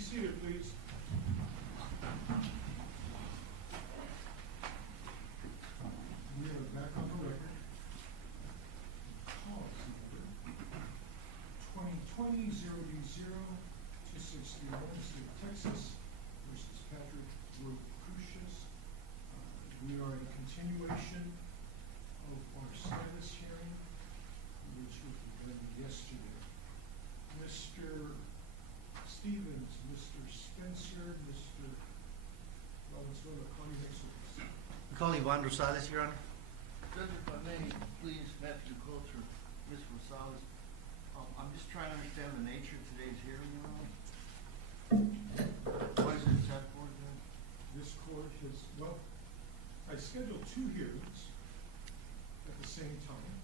seated, please. We are back on the record. Policy number 2020-0D0-261, State of Texas versus Patrick Crucius. We are in continuation of our status hearing, which was done yesterday. Mr. Stevens, Mr. Spencer, Mr. Valenzuela, call you next witness. We call Yvonne Rosales, Your Honor. Judge, if I may, please, Matthew Coulter, Ms. Rosales. I'm just trying to understand the nature of today's hearing, Your Honor. What is it set for, Judge? This court has, well, I scheduled 2 hearings at the same time.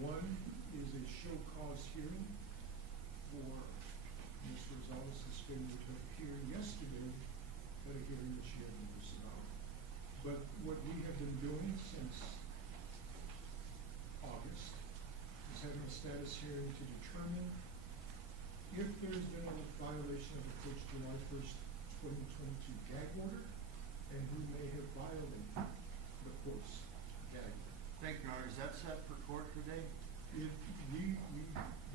One is a show cause hearing for Ms. Rosales is scheduled to appear yesterday at a hearing that she had notice about. But what we have been doing since August is having a status hearing to determine if there's been a violation of the court's July 1st, 2022 gag order and who may have violated the court's gag order. Thank you, Your Honor. Is that set for court today? We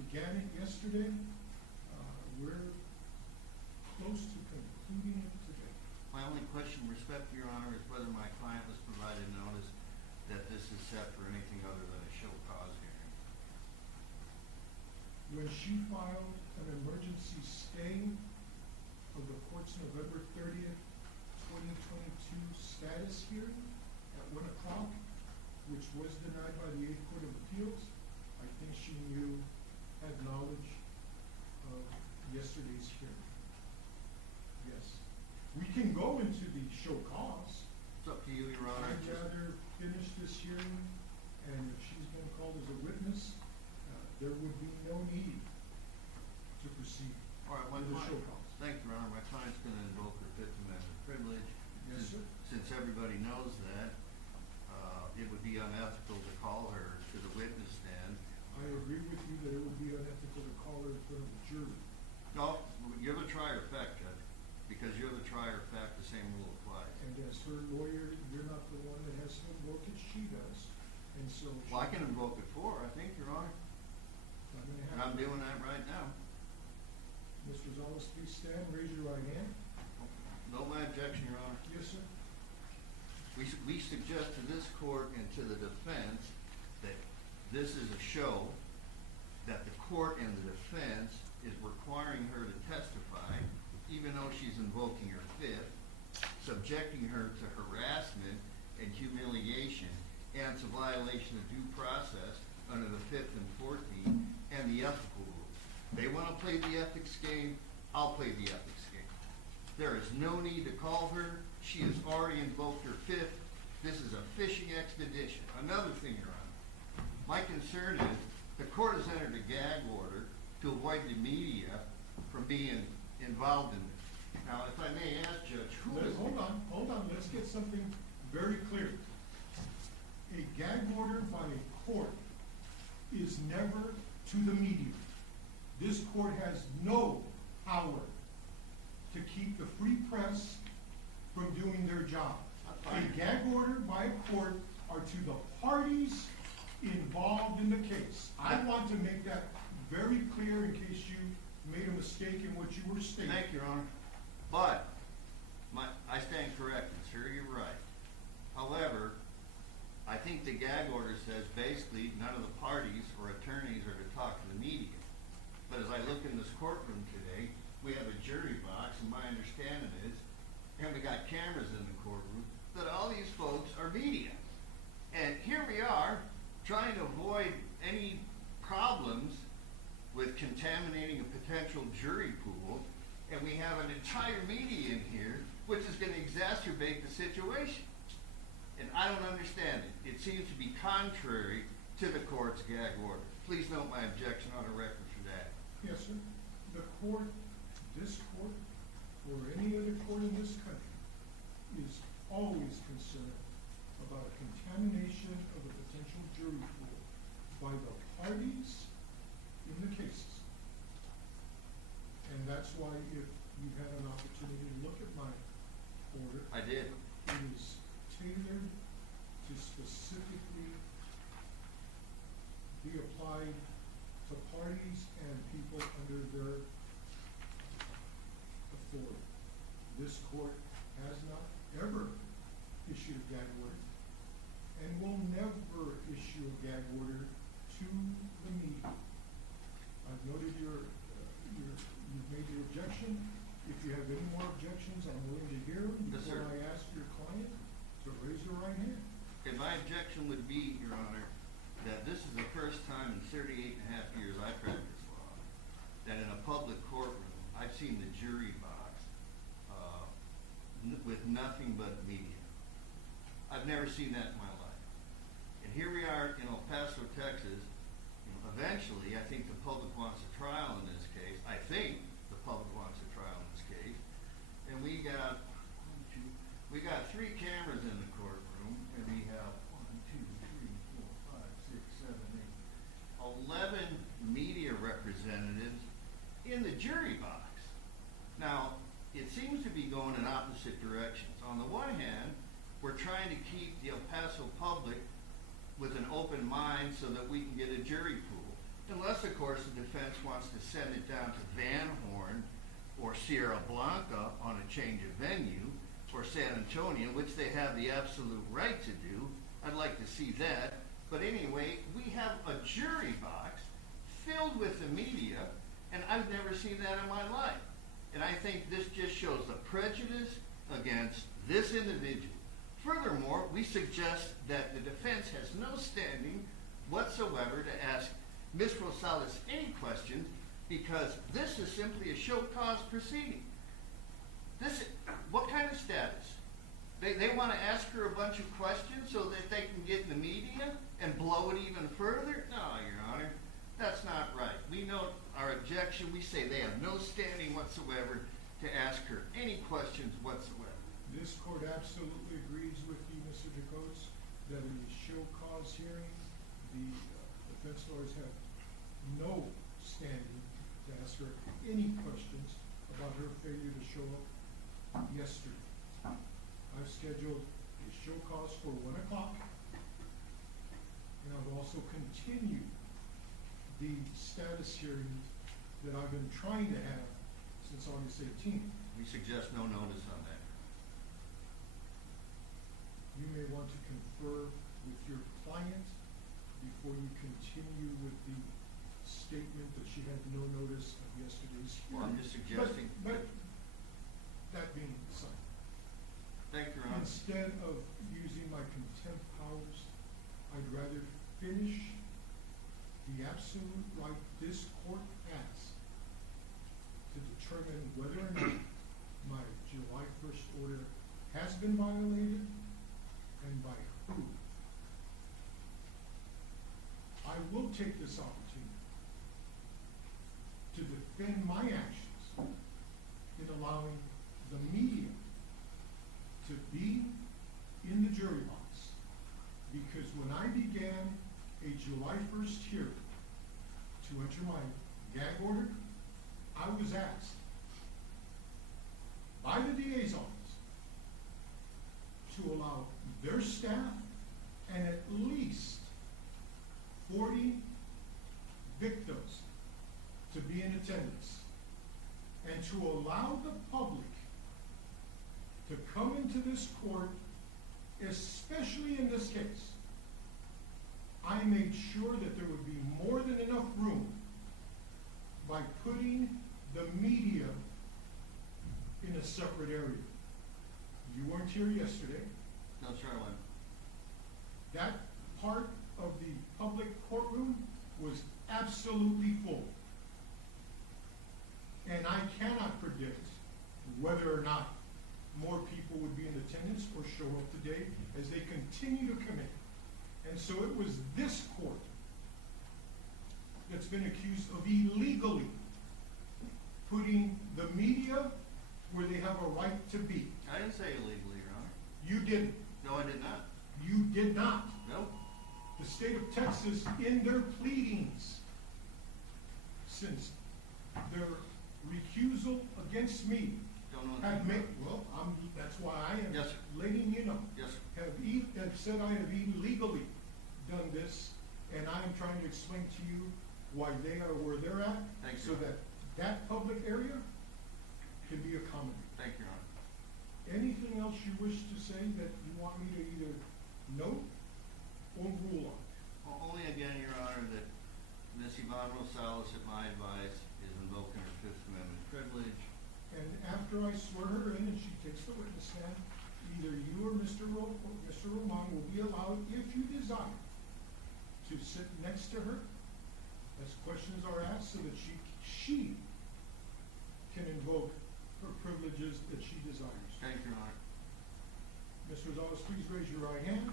began it yesterday. We're close to concluding it today. My only question, respect to Your Honor, is whether my client was provided notice that this is set for anything other than a show cause hearing. When she filed an emergency stay of the court's November 30th, 2022 status hearing at 1 o'clock, which was denied by the 8th Court of Appeals, I think she had knowledge of yesterday's hearing. Yes. We can go into the show cause. It's up to you, Your Honor. I'd rather finish this hearing, and if she's been called as a witness, there would be no need to proceed All right, with the show cause. Thank you, Your Honor. My client's going to invoke her Fifth Amendment privilege. Yes, sir. Since everybody knows that, it would be unethical to call her to the witness stand. I agree with you that it would be unethical to call her in front of a jury. No, you're the trier of fact, Judge. Because you're the trier of fact, the same rule applies. And as her lawyer, you're not the one that has to invoke it, she does. And so. Well, I can invoke it for her, I think, Your Honor. Not gonna And I'm happen. doing that right now. Mr. Rosales, please stand, raise your right hand. No, my objection, Your Honor. Yes, sir. We suggest to this court and to the defense that this is a show, that the court and the defense is requiring her to testify, even though she's invoking her fifth, subjecting her to harassment and humiliation, and it's a violation of due process under the 5th and 14th and the ethical rules. They want to play the ethics game, I'll play the ethics game. There is no need to call her. She has already invoked her fifth. This is a fishing expedition. Another thing, Your Honor, my concern is the court has entered a gag order to avoid the media from being involved in this. Now, if I may ask, Judge, who is... Hold on, let's get something very clear. A gag order by a court is never to the media. This court has no power to keep the free press from doing their job. A gag order by a court are to the parties involved in the case. I want to make that very clear in case you made a mistake in what you were stating. Thank you, Your Honor. But I stand corrected, sir. You're right. However, I think the gag order says basically none of the parties or attorneys are to talk to the media. But as I look in this courtroom today, we have a jury box, and my understanding is, and we got cameras in the courtroom, that all these folks are media. And here we are trying to avoid any problems with contaminating a potential jury pool, and we have an entire media in here which is going to exacerbate the situation. And I don't understand it. It seems to be contrary to the court's gag order. Please note my objection on the record for that. Yes, sir. The court, this court, or any other court in this country, is always concerned about a contamination of a potential jury pool by the parties in the cases. And that's why if you had an opportunity to look at my order, I did. it is tailored to specifically be applied to parties and people under their authority. This court has not ever issued a gag order and will never issue a gag order to the media. I've noted you've made your objection. If you have any more objections, I'm willing to hear them Yes, sir. before I ask your client to raise her right hand. Okay, my objection would be, Your Honor, that this is the first time in 38 and a half years I've practiced law, that in a public courtroom, I've seen the jury box with nothing but media. I've never seen that in my life. And here we are in El Paso, Texas. Eventually, I think the public wants a trial in this case. I think the public wants a trial in this case. And we got 3 cameras in the courtroom, and we have 11 media representatives in the jury box. Now, it seems to be going in opposite directions. On the one hand, we're trying to keep the El Paso public with an open mind so that we can get a jury pool. Unless, of course, the defense wants to send it down to Van Horn or Sierra Blanca on a change of venue, or San Antonio, which they have the absolute right to do. I'd like to see that. But anyway, we have a jury box filled with the media, and I've never seen that in my life. And I think this just shows the prejudice against this individual. Furthermore, we suggest that the defense has no standing whatsoever to ask Ms. Rosales any questions, because this is simply a show cause proceeding. What kind of status? They want to ask her a bunch of questions so that they can get in the media and blow it even further? No, Your Honor, that's not right. We note our objection. We say they have no standing whatsoever to ask her any questions whatsoever. This court absolutely agrees with you, Mr. Jacobs, that in the show cause hearing, the defense lawyers have no standing to ask her any questions about her failure to show up yesterday. I've scheduled a show cause for 1 o'clock, and I've also continued the status hearing that I've been trying to have since August 18th. We suggest no notice on that. You may want to confer with your client before you continue with the statement that she had no notice of yesterday's hearing. Well, I'm just suggesting. But that being said, Thank you, Your Honor. instead of using my contempt powers, I'd rather finish the absolute right this court has to determine whether or not my July 1st order has been violated and by who. I will take this opportunity to defend my actions in allowing the media to be in the jury box, because when I began a July 1st hearing to enter my gag order, I was asked by the DA's office to allow their staff and at least 40 victims to be in attendance, and to allow the public to come into this court, especially in this case. I made sure that there would be more than enough room by putting the media in a separate area. You weren't here yesterday. No, sir, I went. That part of the public courtroom was absolutely full. And I cannot predict whether or not more people would be in attendance or show up today as they continue to come in. And so it was this court that's been accused of illegally putting the media where they have a right to be. I didn't say illegally, Your Honor. You didn't. No, I did not. You did not. No. The state of Texas, in their pleadings, since their recusal against me Don't know. have made, well, that's why I am Yes, sir. letting you know. Yes, sir. Have said I have illegally done this, and I am trying to explain to you why they are where they're at. Thank you. So that that public area can be accommodated. Thank you, Your Honor. Anything else you wish to say that you want me to either note or rule on? Only again, Your Honor, that Ms. Yvonne Rosales, at my advice, is invoking her Fifth Amendment privilege. And after I swear her in and she takes the witness stand, either you or Mr. Roman will be allowed, if you desire, to sit next to her as questions are asked so that she can invoke her privileges that she desires. Thank you, Your Honor. Ms. Rosales, please raise your right hand.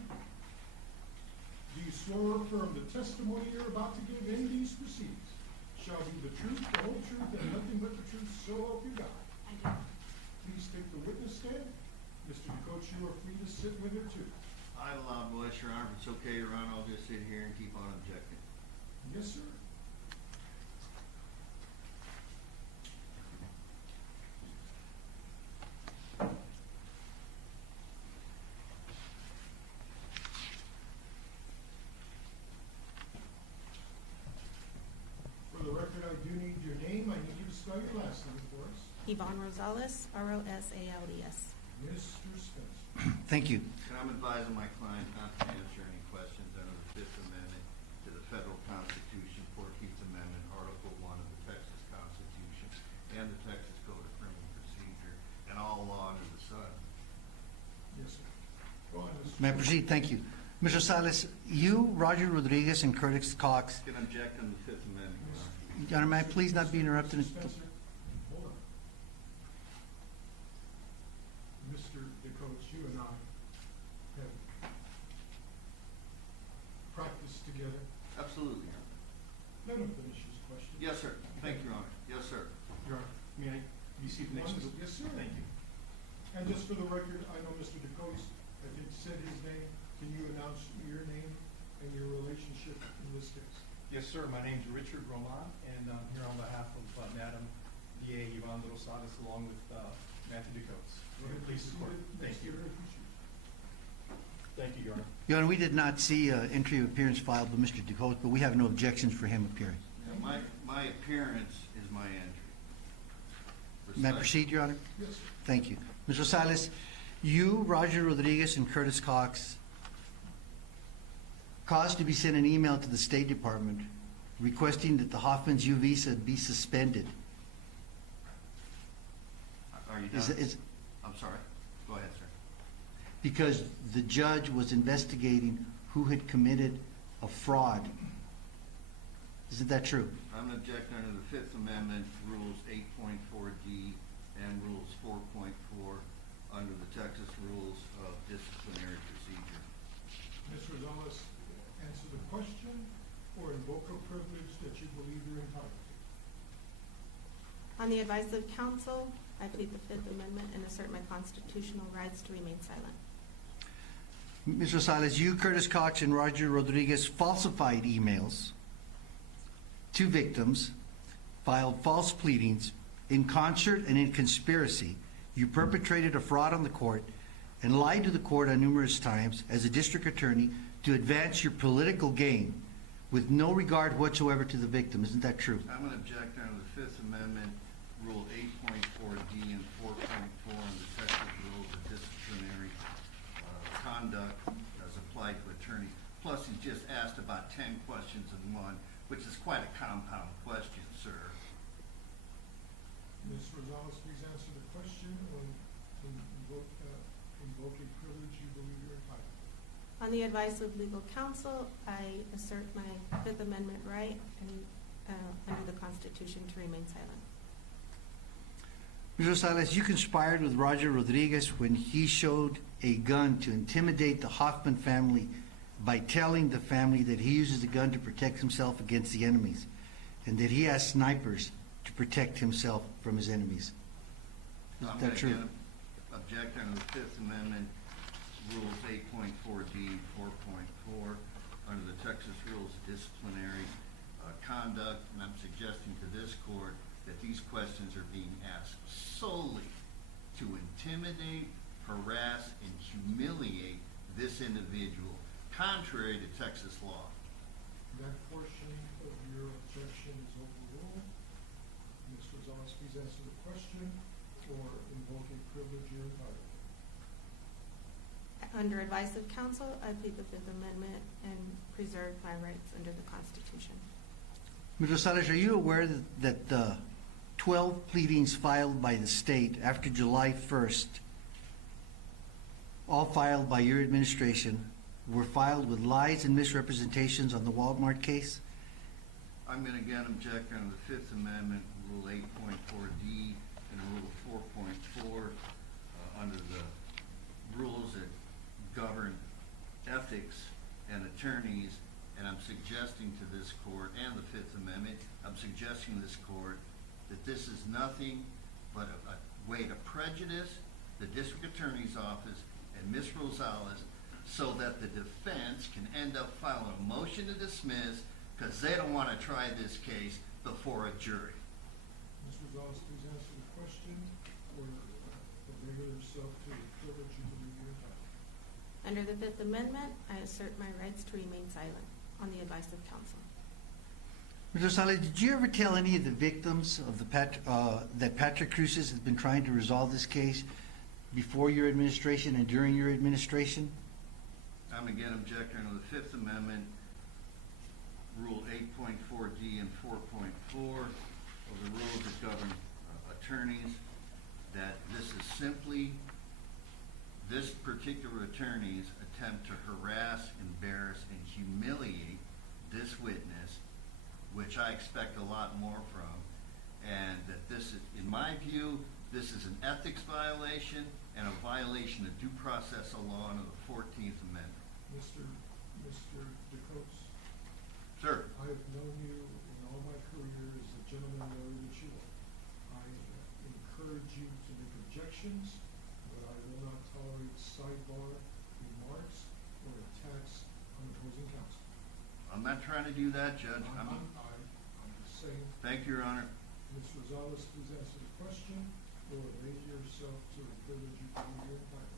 Do you swear or affirm the testimony you're about to give in these proceedings shall be the truth, the whole truth, and nothing but the truth, so help you God? I do. Please take the witness stand. Mr. DeCoach, you are free to sit with her too. I have a loud voice, Your Honor. If it's okay, Your Honor, I'll just sit here and keep on objecting. Yes, sir. For the record, I do need your name. I need you to spell your last name for us. Yvonne Rosales, Rosales. Mr. Spencer. Thank you. And I'm advising my client not to answer any questions under the Fifth Amendment to the Federal Constitution, 14th Amendment, Article 1 of the Texas Constitution, and the Texas Code of Criminal Procedure, and all law under the sun. Yes, sir. Go on, Mr. May I proceed? Thank you. Mr. Salas, you, Roger Rodriguez, and Curtis Cox, Can object on the Fifth Amendment, Your Honor. Your Honor, may I please not be interrupted? Mr. Spencer, hold on. Mr. DeCoach, you and I have practiced together. Absolutely, Your Honor. Let him finish his question. Yes, sir. Thank you, Your Honor. Yes, sir. Your Honor, may I be seated next to the? Yes, sir. Thank you. And just for the record, I know Mr. DeCoach, I think said his name. Can you announce your name and your relationship in this case? Yes, sir. My name's Richard Roman, and I'm here on behalf of Madam DA Yvonne Rosales, along with Matthew DeCotes. Go ahead, Please support. next Thank you. to her if you choose. Thank you, Your Honor. Your Honor, we did not see entry of appearance filed by Mr. DeCote, but we have no objections for him appearing. Now, my appearance is my entry. May I proceed, Your Honor? Yes, sir. Thank you. Mr. Salas, you, Roger Rodriguez, and Curtis Cox caused to be sent an email to the State Department requesting that the Hoffman's U visa be suspended. Are you Is- done? is- I'm sorry. Go ahead, sir. Because the judge was investigating who had committed a fraud. Isn't that true? I'm objecting under the Fifth Amendment, Rules 8.4D and Rules 4.4 under the Texas Rules of Disciplinary Procedure. Ms. Rosales, answer the question or invoke a privilege that you believe you're entitled to. On the advice of counsel, I plead the Fifth Amendment and assert my constitutional rights to remain silent. Ms. Rosales, you, Curtis Cox, and Roger Rodriguez falsified emails to victims, filed false pleadings. In concert and in conspiracy, you perpetrated a fraud on the court and lied to the court on numerous times as a district attorney to advance your political gain with no regard whatsoever to the victim. Isn't that true? I'm going to object under the Fifth Amendment, Rule 8.4D and 4.4 in the Texas Rules of Disciplinary Conduct as applied to attorneys. Plus, he just asked about 10 questions in one, which is quite a compound question, sir. Ms. Rosales, please answer the question or invoke a privilege you believe you're entitled to. On the advice of legal counsel, I assert my Fifth Amendment right and under the Constitution to remain silent. Ms. Rosales, you conspired with Roger Rodriguez when he showed a gun to intimidate the Hoffman family by telling the family that he uses the gun to protect himself against the enemies and that he has snipers to protect himself from his enemies. Is I'm that going true? to object under the Fifth Amendment, Rules 8.4D, 4.4, under the Texas Rules of Disciplinary Conduct, and I'm suggesting to this court that these questions are being asked solely to intimidate, harass, and humiliate this individual, contrary to Texas law. That portion of your objection is overruled. Ms. Rosales, please answer the question or invoke a privilege you're entitled to. Under advice of counsel, I plead the Fifth Amendment and preserve my rights under the Constitution. Ms. Rosales, are you aware that the 12 pleadings filed by the state after July 1st, all filed by your administration, were filed with lies and misrepresentations on the Walmart case? I'm going to again object under the Fifth Amendment, Rule 8.4D and Rule 4.4, under the rules that govern ethics and attorneys, and I'm suggesting to this court and the Fifth Amendment, I'm suggesting to this court that this is nothing but a way to prejudice the District Attorney's Office and Ms. Rosales so that the defense can end up filing a motion to dismiss because they don't want to try this case before a jury. Ms. Rosales, please answer the question or avail yourself to the privilege you believe you're entitled to. Under the Fifth Amendment, I assert my rights to remain silent on the advice of counsel. Ms. Rosales, did you ever tell any of the victims of that Patrick Cruces has been trying to resolve this case before your administration and during your administration? I'm again objecting under the Fifth Amendment, Rule 8.4D and 4.4 of the rules that govern attorneys, that this is simply this particular attorney's attempt to harass, embarrass, and humiliate this witness, which I expect a lot more from, and that this is, in my view, this is an ethics violation and a violation of due process of law under the 14th Amendment. Mr. DeCoates, Sir. I have known you in all my career as the gentleman lawyer that you are. I encourage you to make objections, but I will not tolerate sidebar remarks or attacks on opposing counsel. I'm not trying to do that, Judge. I'm just saying. Thank you, Your Honor. Ms. Rosales, please answer the question or avail yourself to the privilege you believe you're entitled to.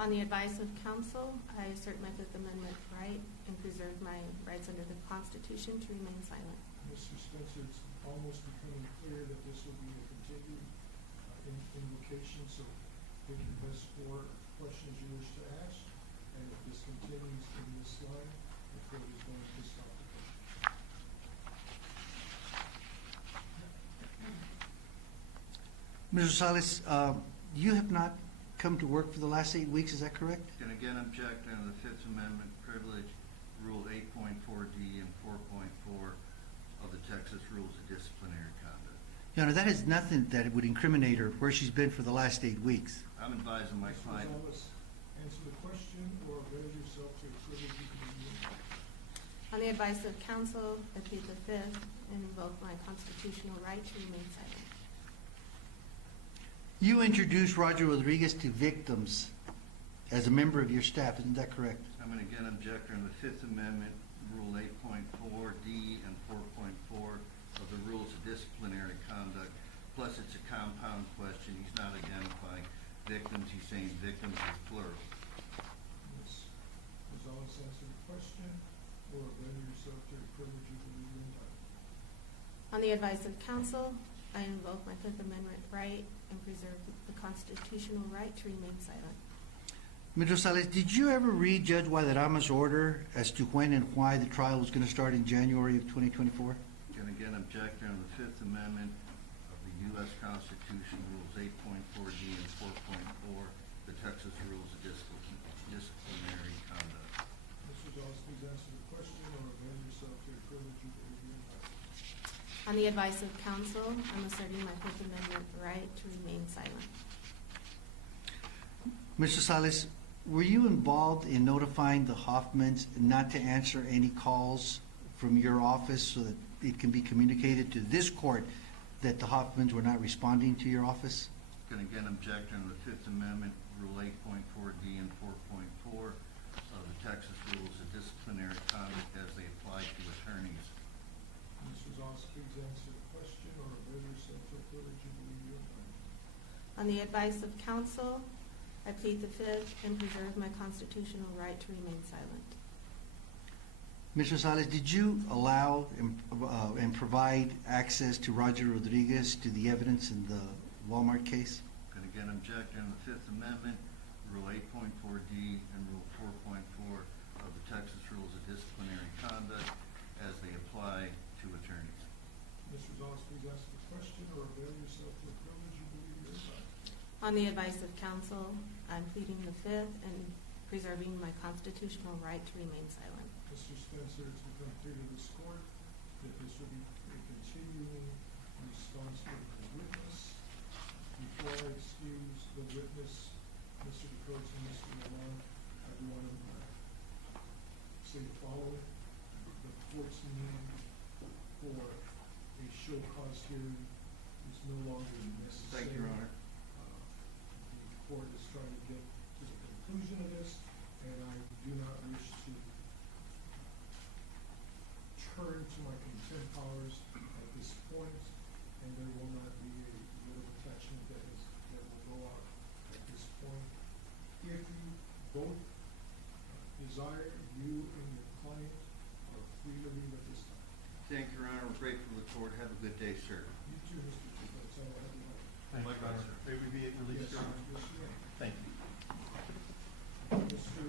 On the advice of counsel, I assert my Fifth Amendment right and preserve my rights under the Constitution to remain silent. Mr. Spencer, it's almost becoming clear that this will be a continued invocation, so pick your best 4 questions you wish to ask, and if this continues in this line, the court is going to stop the question. Ms. Rosales, you have not come to work for the last 8 weeks, is that correct? And again, object under the Fifth Amendment privilege, Rule 8.4D and 4.4 of the Texas Rules of Disciplinary Conduct. Your Honor, that is nothing that would incriminate her where she's been for the last 8 weeks. I'm advising my Ms. client. Rosales, answer the question or avail yourself to a privilege you believe you're entitled to. On the advice of counsel, I plead the Fifth and invoke my constitutional right to remain silent. You introduced Roger Rodriguez to victims as a member of your staff, isn't that correct? I'm going to again object under the Fifth Amendment, Rule 8.4D and 4.4 of the Rules of Disciplinary Conduct. Plus, it's a compound question. He's not identifying victims. He's saying victims is plural. Ms. Rosales, answer the question or avail yourself to a privilege you believe you're entitled to. On the advice of counsel, I invoke my Fifth Amendment right and preserve the constitutional right to remain silent. Ms. Rosales, did you ever read Judge Guadarrama's order as to when and why the trial was going to start in January of 2024? And again, object under the Fifth Amendment of the U.S. Constitution, Rules 8.4D and 4.4, the Texas Rules of Disciplinary Conduct. Ms. Rosales, please answer the question or avail yourself to a privilege you believe you're entitled to. On the advice of counsel, I'm asserting my Fifth Amendment right to remain silent. Mr. Rosales, were you involved in notifying the Hoffmans not to answer any calls from your office so that it can be communicated to this court that the Hoffmans were not responding to your office? And again, object under the Fifth Amendment, Rule 8.4D and 4.4 of the Texas Rules of Disciplinary Conduct as they apply to attorneys. Ms. Rosales, please answer the question or avail privilege you believe you are entitled. On the advice of counsel, I plead the fifth and preserve my constitutional right to remain silent. Ms. Rosales, did you allow and provide access to Roger Rodriguez to the evidence in the Walmart case? And again, object on the Fifth Amendment, Rule 8.4D and Rule 4.4 of the Texas Rules of Disciplinary Conduct as they apply to attorneys. Ms. Rosales, please ask the question or avail yourself to the privilege you believe you are entitled. On the advice of counsel, I'm pleading the fifth and preserving my constitutional right to remain silent. Mr. Spencer, it's become clear to this court that this will be a continuing response to the witness. Before I excuse the witness, Mr. DeCoates and Mr. Lamont, I do want to say the following. The court's need for a show cause hearing is no longer necessary. Thank you, Your Honor. The court is trying to get to the conclusion of this, and I do not wish to turn to my contempt powers at this point, and there will not be a little attachment that will go out at this point. If you both desire, you and your client are free to leave at this time. Thank you, Your Honor. We're grateful to the court. Have a good day, sir. You too, Mr. Chief. That's all I have in mind. Thank you, Your Likewise, Honor. sir. May we be released, Yes, Your Honor? yes, you may. Thank you. Mr.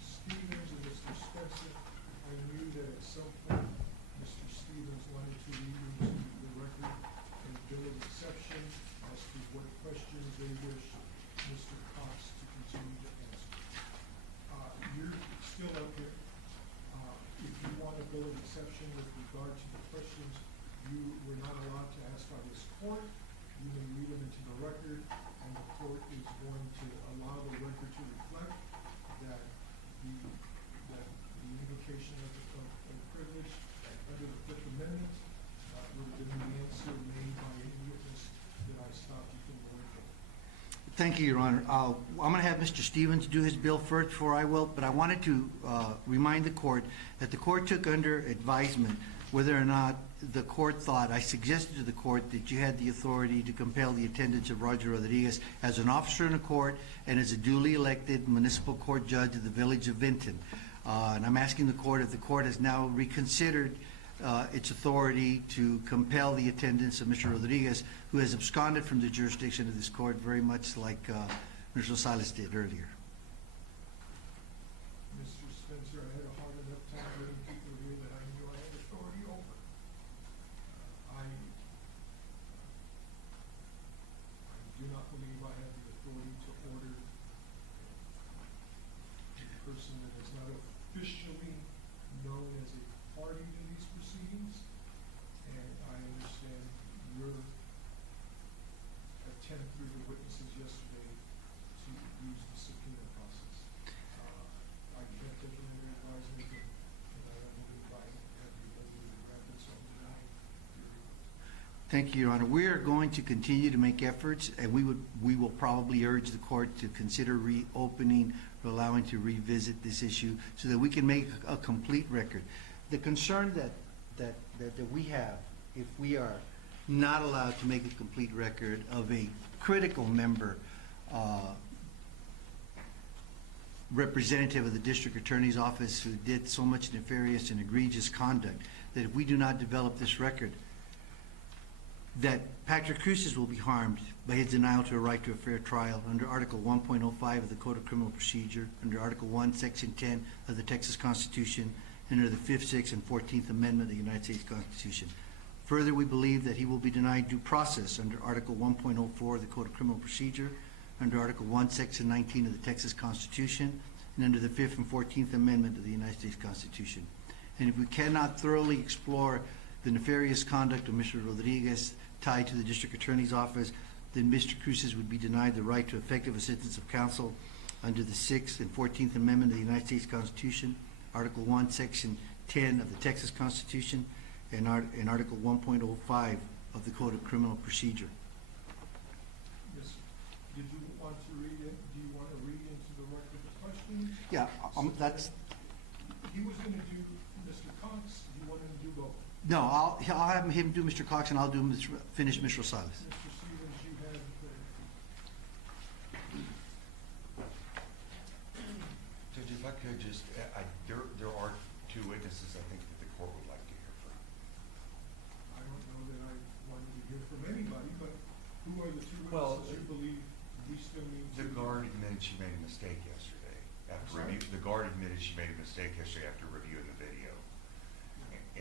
Stevens and Mr. Spencer, I knew that at some point, Mr. Stevens wanted to read into the record a bill of exception as to what questions they wish Mr. Cox to continue to answer. You're still up here. If you want a bill of exception with regard to the questions you were not allowed to ask by this court, you may read them into the record, and the court is going to allow the record to reflect that the invocation of privilege under the Fifth Amendment would have been the answer made by any witness that I stopped you from going forward. Thank you, Your Honor. I'm going to have Mr. Stevens do his bill first before I will, but I wanted to remind the court that the court took under advisement whether or not the court thought, I suggested to the court that you had the authority to compel the attendance of Roger Rodriguez as an officer in the court and as a duly elected municipal court judge of the village of Vinton. And I'm asking the court if the court has now reconsidered its authority to compel the attendance of Mr. Rodriguez, who has absconded from the jurisdiction of this court very much like Mr. Rosales did earlier. Mr. Spencer, I had a hard enough time letting people hear that I knew I had authority over. I do not believe I have the authority to order a person that is not officially known as a party to these proceedings, and I understand your attempt through the witnesses yesterday to use the subpoena process. I can't take it under advisement, and I don't believe I have the ability to grant it, so I'm denying your request. Thank you, Your Honor. We are going to continue to make efforts, and we will probably urge the court to consider reopening or allowing to revisit this issue so that we can make a complete record. The concern that we have, if we are not allowed to make a complete record of a critical member, representative of the District Attorney's Office who did so much nefarious and egregious conduct, that if we do not develop this record, that Patrick Cruces will be harmed by his denial to a right to a fair trial under Article 1.05 of the Code of Criminal Procedure, under Article 1, Section 10 of the Texas Constitution, and under the 5th, 6th, and 14th Amendment of the United States Constitution. Further, we believe that he will be denied due process under Article 1.04 of the Code of Criminal Procedure, under Article 1, Section 19 of the Texas Constitution, and under the 5th and 14th Amendment of the United States Constitution. And if we cannot thoroughly explore the nefarious conduct of Mr. Rodriguez tied to the District Attorney's Office, then Mr. Cruces would be denied the right to effective assistance of counsel under the 6th and 14th Amendment of the United States Constitution, Article 1, Section 10 of the Texas Constitution, and Article 1.05 of the Code of Criminal Procedure. Yes, sir. Did you want to read it? Do you want to read into the record the questions? Yeah, that's, He was going to do Mr. Cox. Do you want him to do both? no, I'll have him do Mr. Cox and I'll finish Mr. Rosales. Mr. Well, Since you believe we still need to. The guard admitted she made a mistake yesterday. Sorry? The guard admitted she made a mistake yesterday after reviewing the video.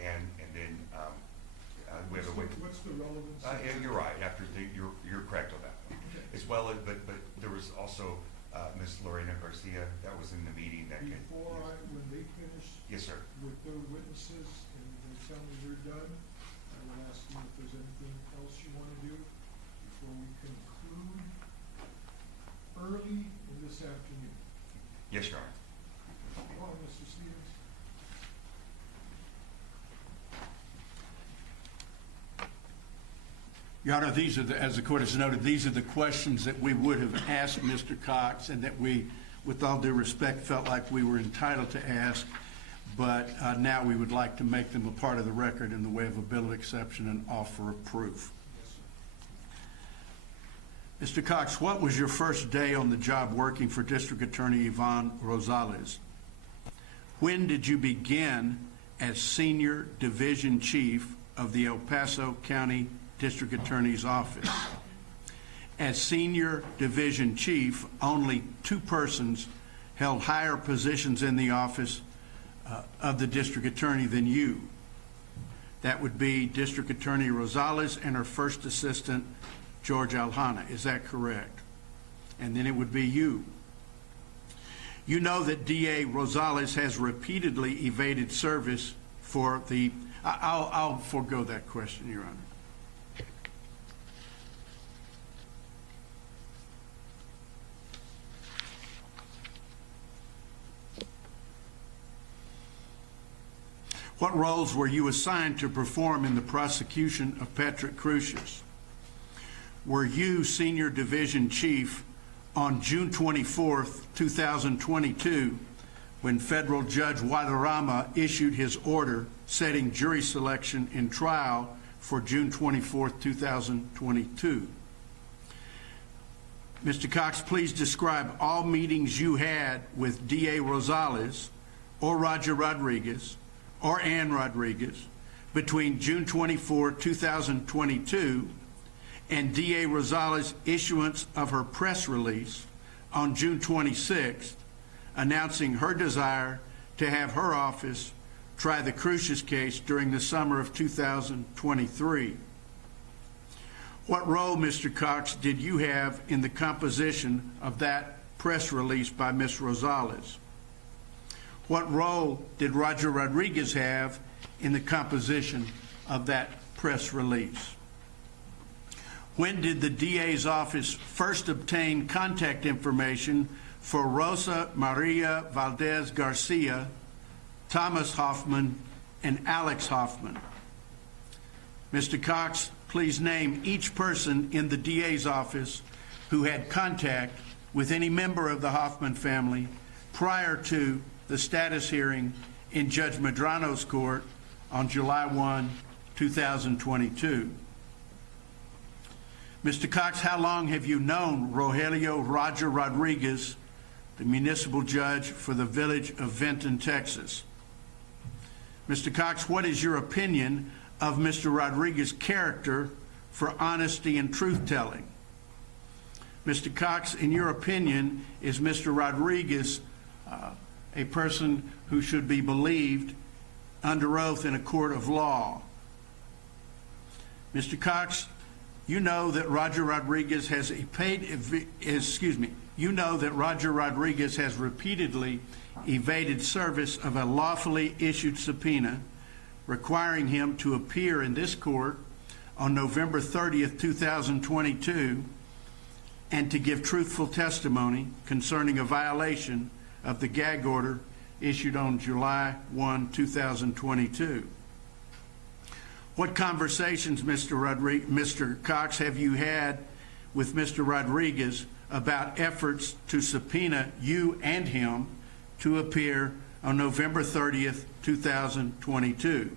And then, we have a way. What's the relevance? Yeah, you're right, you're correct on that one. Okay. As well as, but there was also, Ms. Lorena Garcia, that was in the meeting that could. When they finish Yes, sir. with their witnesses and they tell me they're done, I will ask you if there's anything else you want to do before we conclude early in this afternoon. Yes, Your Honor. Go on, Mr. Stevens. Your Honor, these are, as the court has noted, these are the questions that we would have asked Mr. Cox and that we, with all due respect, felt like we were entitled to ask, but now we would like to make them a part of the record in the way of a bill of exception and offer of proof. Yes, sir. Mr. Cox, what was your first day on the job working for District Attorney Yvonne Rosales? When did you begin as Senior Division Chief of the El Paso County District Attorney's Office? As Senior Division Chief, only 2 persons held higher positions in the office of the District Attorney than you. That would be District Attorney Rosales and her first assistant, George Alhana. Is that correct? And then it would be you. You know that DA Rosales has repeatedly evaded service for the... I'll forego that question, Your Honor. What roles were you assigned to perform in the prosecution of Patrick Crucius? Were you Senior Division Chief on June 24th, 2022, when Federal Judge Guadarrama issued his order setting jury selection in trial for June 24th, 2022? Mr. Cox, please describe all meetings you had with DA Rosales or Roger Rodriguez or Ann Rodriguez between June 24, 2022 and DA Rosales' issuance of her press release on June 26th, announcing her desire to have her office try the Crucius case during the summer of 2023. What role, Mr. Cox, did you have in the composition of that press release by Ms. Rosales? What role did Roger Rodriguez have in the composition of that press release? When did the DA's office first obtain contact information for Rosa Maria Valdez Garcia, Thomas Hoffman, and Alex Hoffman? Mr. Cox, please name each person in the DA's office who had contact with any member of the Hoffman family prior to the status hearing in Judge Medrano's court on July 1, 2022. Mr. Cox, how long have you known Rogelio Roger Rodriguez, the municipal judge for the village of Vinton, Texas? Mr. Cox, what is your opinion of Mr. Rodriguez's character for honesty and truth-telling? Mr. Cox, in your opinion, is Mr. Rodriguez a person who should be believed under oath in a court of law? Mr. Cox, you know that Roger Rodriguez has repeatedly evaded service of a lawfully issued subpoena requiring him to appear in this court on November 30th, 2022 and to give truthful testimony concerning a violation of the gag order issued on July 1, 2022. What conversations, Mr. Cox, have you had with Mr. Rodriguez about efforts to subpoena you and him to appear on November 30th, 2022?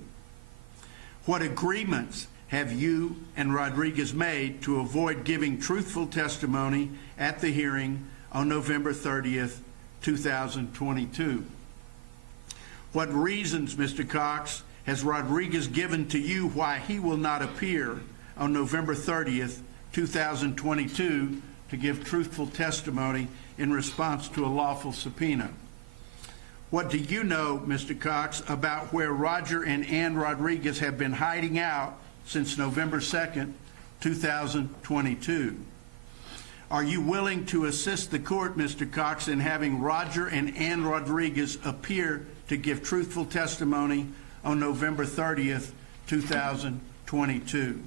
What agreements have you and Rodriguez made to avoid giving truthful testimony at the hearing on November 30th, 2022? What reasons, Mr. Cox, has Rodriguez given to you why he will not appear on November 30th, 2022, to give truthful testimony in response to a lawful subpoena. What do you know, Mr. Cox, about where Roger and Ann Rodriguez have been hiding out since November 2nd, 2022? Are you willing to assist the court, Mr. Cox, in having Roger and Ann Rodriguez appear to give truthful testimony on November 30th, 2022?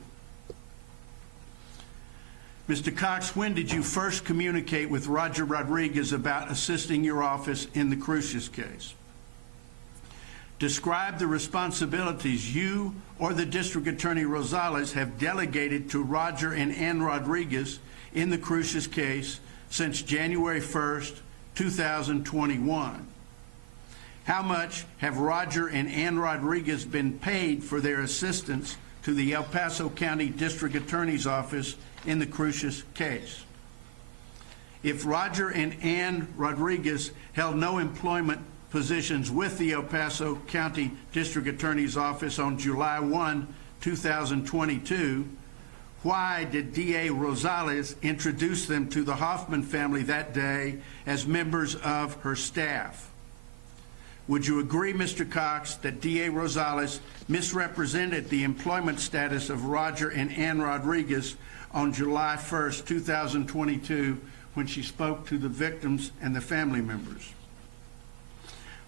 Mr. Cox, when did you first communicate with Roger Rodriguez about assisting your office in the Crucius case? Describe the responsibilities you or the District Attorney Rosales have delegated to Roger and Ann Rodriguez in the Crucius case since January 1st, 2021. How much have Roger and Ann Rodriguez been paid for their assistance to the El Paso County District Attorney's Office in the Crucius case? If Roger and Ann Rodriguez held no employment positions with the El Paso County District Attorney's Office on July 1, 2022, why did DA Rosales introduce them to the Hoffman family that day as members of her staff? Would you agree, Mr. Cox, that DA Rosales misrepresented the employment status of Roger and Ann Rodriguez on July 1st, 2022, when she spoke to the victims and the family members?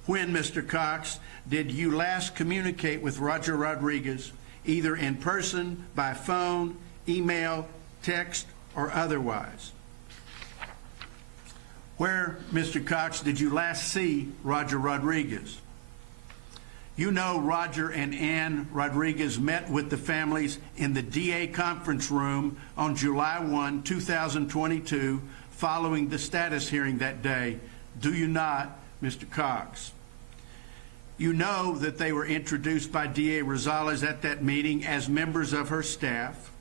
When, Mr. Cox, did you last communicate with Roger Rodriguez, either in person, by phone, email, text, or otherwise? Where, Mr. Cox, did you last see Roger Rodriguez? You know Roger and Ann Rodriguez met with the families in the DA conference room on July 1, 2022, following the status hearing that day. Do you not, Mr. Cox? You know that they were introduced by DA Rosales at that meeting as members of her staff.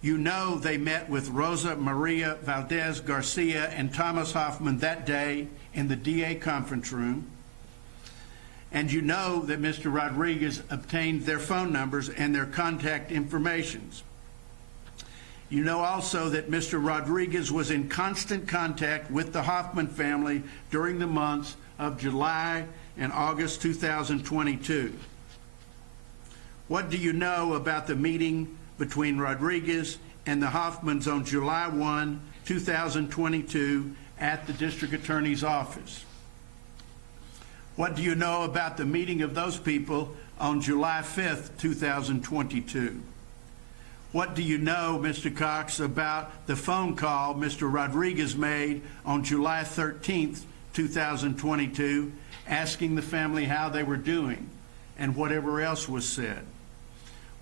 You know they met with Rosa Maria Valdez Garcia and Thomas Hoffman that day in the DA conference room. And you know that Mr. Rodriguez obtained their phone numbers and their contact informations. You know also that Mr. Rodriguez was in constant contact with the Hoffman family during the months of July and August 2022. What do you know about the meeting between Rodriguez and the Hoffmans on July 1, 2022 at the District Attorney's Office? What do you know about the meeting of those people on July 5th, 2022? What do you know, Mr. Cox, about the phone call Mr. Rodriguez made on July 13th, 2022, asking the family how they were doing and whatever else was said?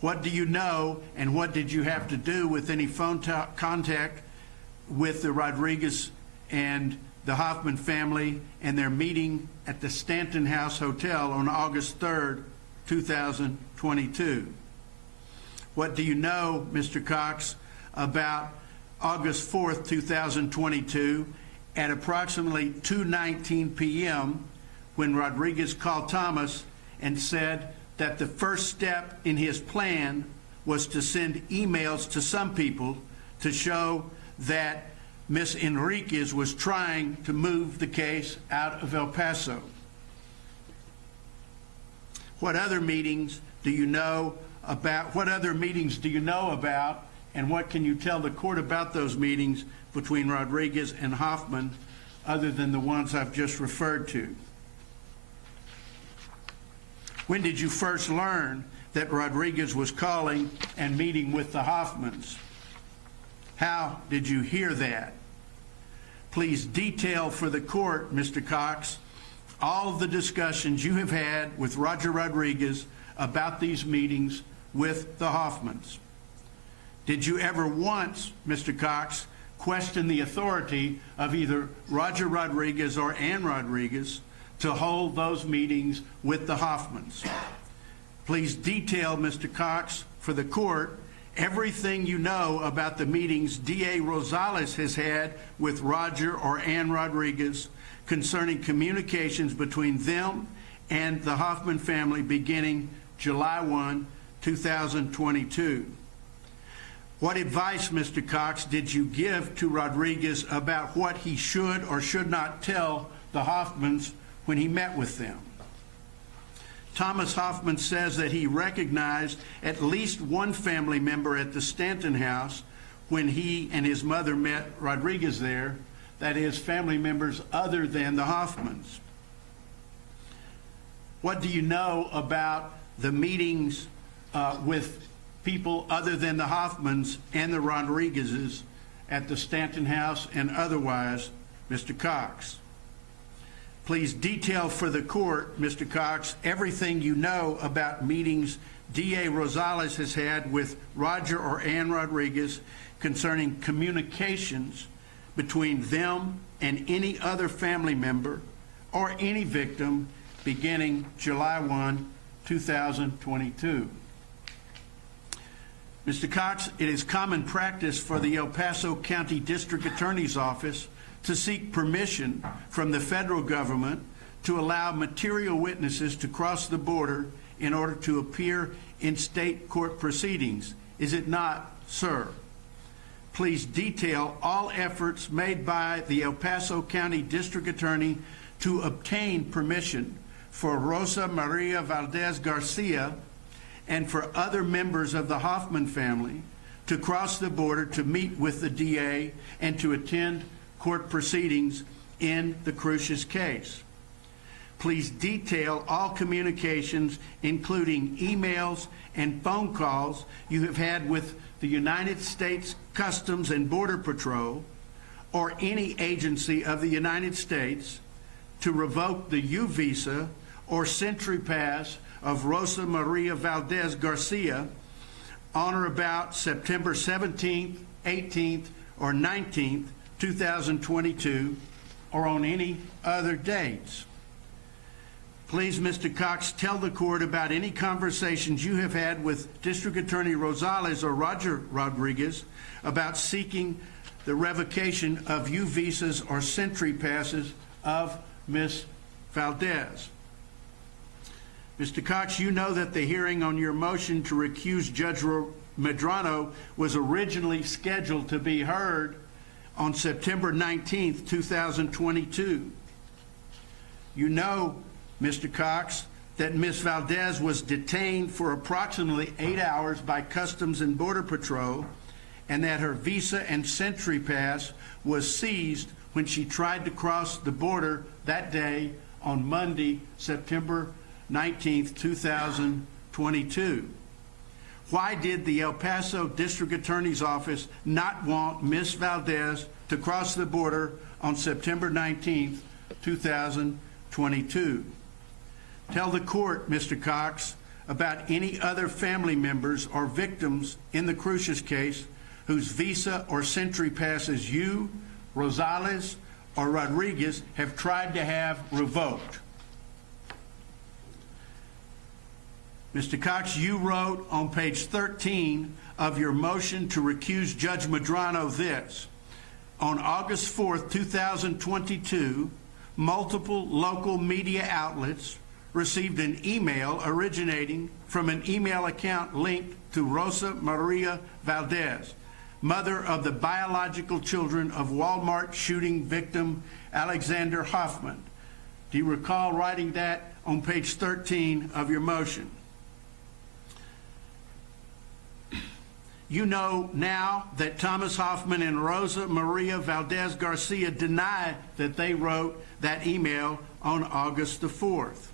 What do you know, and what did you have to do with any phone contact with the Rodriguez and the Hoffman family and their meeting at the Stanton House Hotel on August 3rd, 2022? What do you know, Mr. Cox, about August 4th, 2022, at approximately 2:19 p.m., when Rodriguez called Thomas and said that the first step in his plan was to send emails to some people to show that Miss Enriquez was trying to move the case out of El Paso? What other meetings do you know about? What other meetings do you know about, and what can you tell the court about those meetings between Rodriguez and Hoffman, other than the ones I've just referred to? When did you first learn that Rodriguez was calling and meeting with the Hoffmans? How did you hear that? Please detail for the court, Mr. Cox, all of the discussions you have had with Roger Rodriguez about these meetings with the Hoffmans. Did you ever once, Mr. Cox, question the authority of either Roger Rodriguez or Ann Rodriguez to hold those meetings with the Hoffmans? Please detail, Mr. Cox, for the court, everything you know about the meetings DA Rosales has had with Roger or Ann Rodriguez concerning communications between them and the Hoffman family beginning July 1, 2022. What advice, Mr. Cox, did you give to Rodriguez about what he should or should not tell the Hoffmans when he met with them? Thomas Hoffman says that he recognized at least one family member at the Stanton house when he and his mother met Rodriguez there, that is, family members other than the Hoffmans. What do you know about the meetings with people other than the Hoffmans and the Rodriguezes at the Stanton house and otherwise, Mr. Cox? Please detail for the court, Mr. Cox, everything you know about meetings D.A. Rosales has had with Roger or Ann Rodriguez concerning communications between them and any other family member or any victim beginning July 1, 2022. Mr. Cox, it is common practice for the El Paso County District Attorney's Office to seek permission from the federal government to allow material witnesses to cross the border in order to appear in state court proceedings. Is it not, sir? Please detail all efforts made by the El Paso County District Attorney to obtain permission for Rosa Maria Valdez Garcia and for other members of the Hoffman family to cross the border to meet with the DA and to attend court proceedings in the Cruces case. Please detail all communications, including emails and phone calls you have had with the United States Customs and Border Patrol or any agency of the United States to revoke the U visa or Century Pass of Rosa Maria Valdez Garcia on or about September 17th, 18th, or 19th, 2022, or on any other dates. Please, Mr. Cox, tell the court about any conversations you have had with District Attorney Rosales or Roger Rodriguez about seeking the revocation of U visas or Century Passes of Ms. Valdez. Mr. Cox, you know that the hearing on your motion to recuse Judge Medrano was originally scheduled to be heard on September 19th, 2022. You know, Mr. Cox, that Ms. Valdez was detained for approximately 8 hours by Customs and Border Patrol and that her visa and Century Pass was seized when she tried to cross the border that day on Monday, September 19th, 2022. Why did the El Paso District Attorney's Office not want Ms. Valdez to cross the border on September 19th, 2022? Tell the court, Mr. Cox, about any other family members or victims in the Cruces case whose visa or Century Passes you, Rosales, or Rodriguez have tried to have revoked. Mr. Cox, you wrote on page 13 of your motion to recuse Judge Medrano this: on August 4th, 2022, multiple local media outlets received an email originating from an email account linked to Rosa Maria Valdez, mother of the biological children of Walmart shooting victim Alexander Hoffman. Do you recall writing that on page 13 of your motion? You know now that Thomas Hoffman and Rosa Maria Valdez Garcia deny that they wrote that email on August the 4th.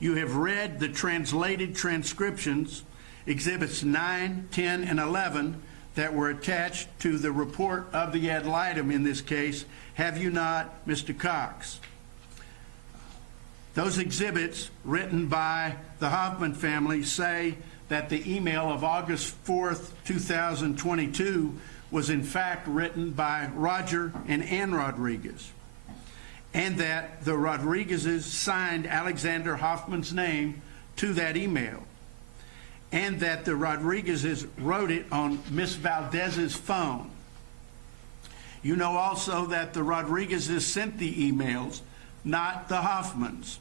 You have read the translated transcriptions, exhibits 9, 10, and 11, that were attached to the report of the ad litem in this case, have you not, Mr. Cox? Those exhibits written by the Hoffman family say that the email of August 4th, 2022 was in fact written by Roger and Ann Rodriguez, and that the Rodriguezes signed Alexander Hoffman's name to that email, and that the Rodriguezes wrote it on Miss Valdez's phone. You know also that the Rodriguezes sent the emails, not the Hoffmans,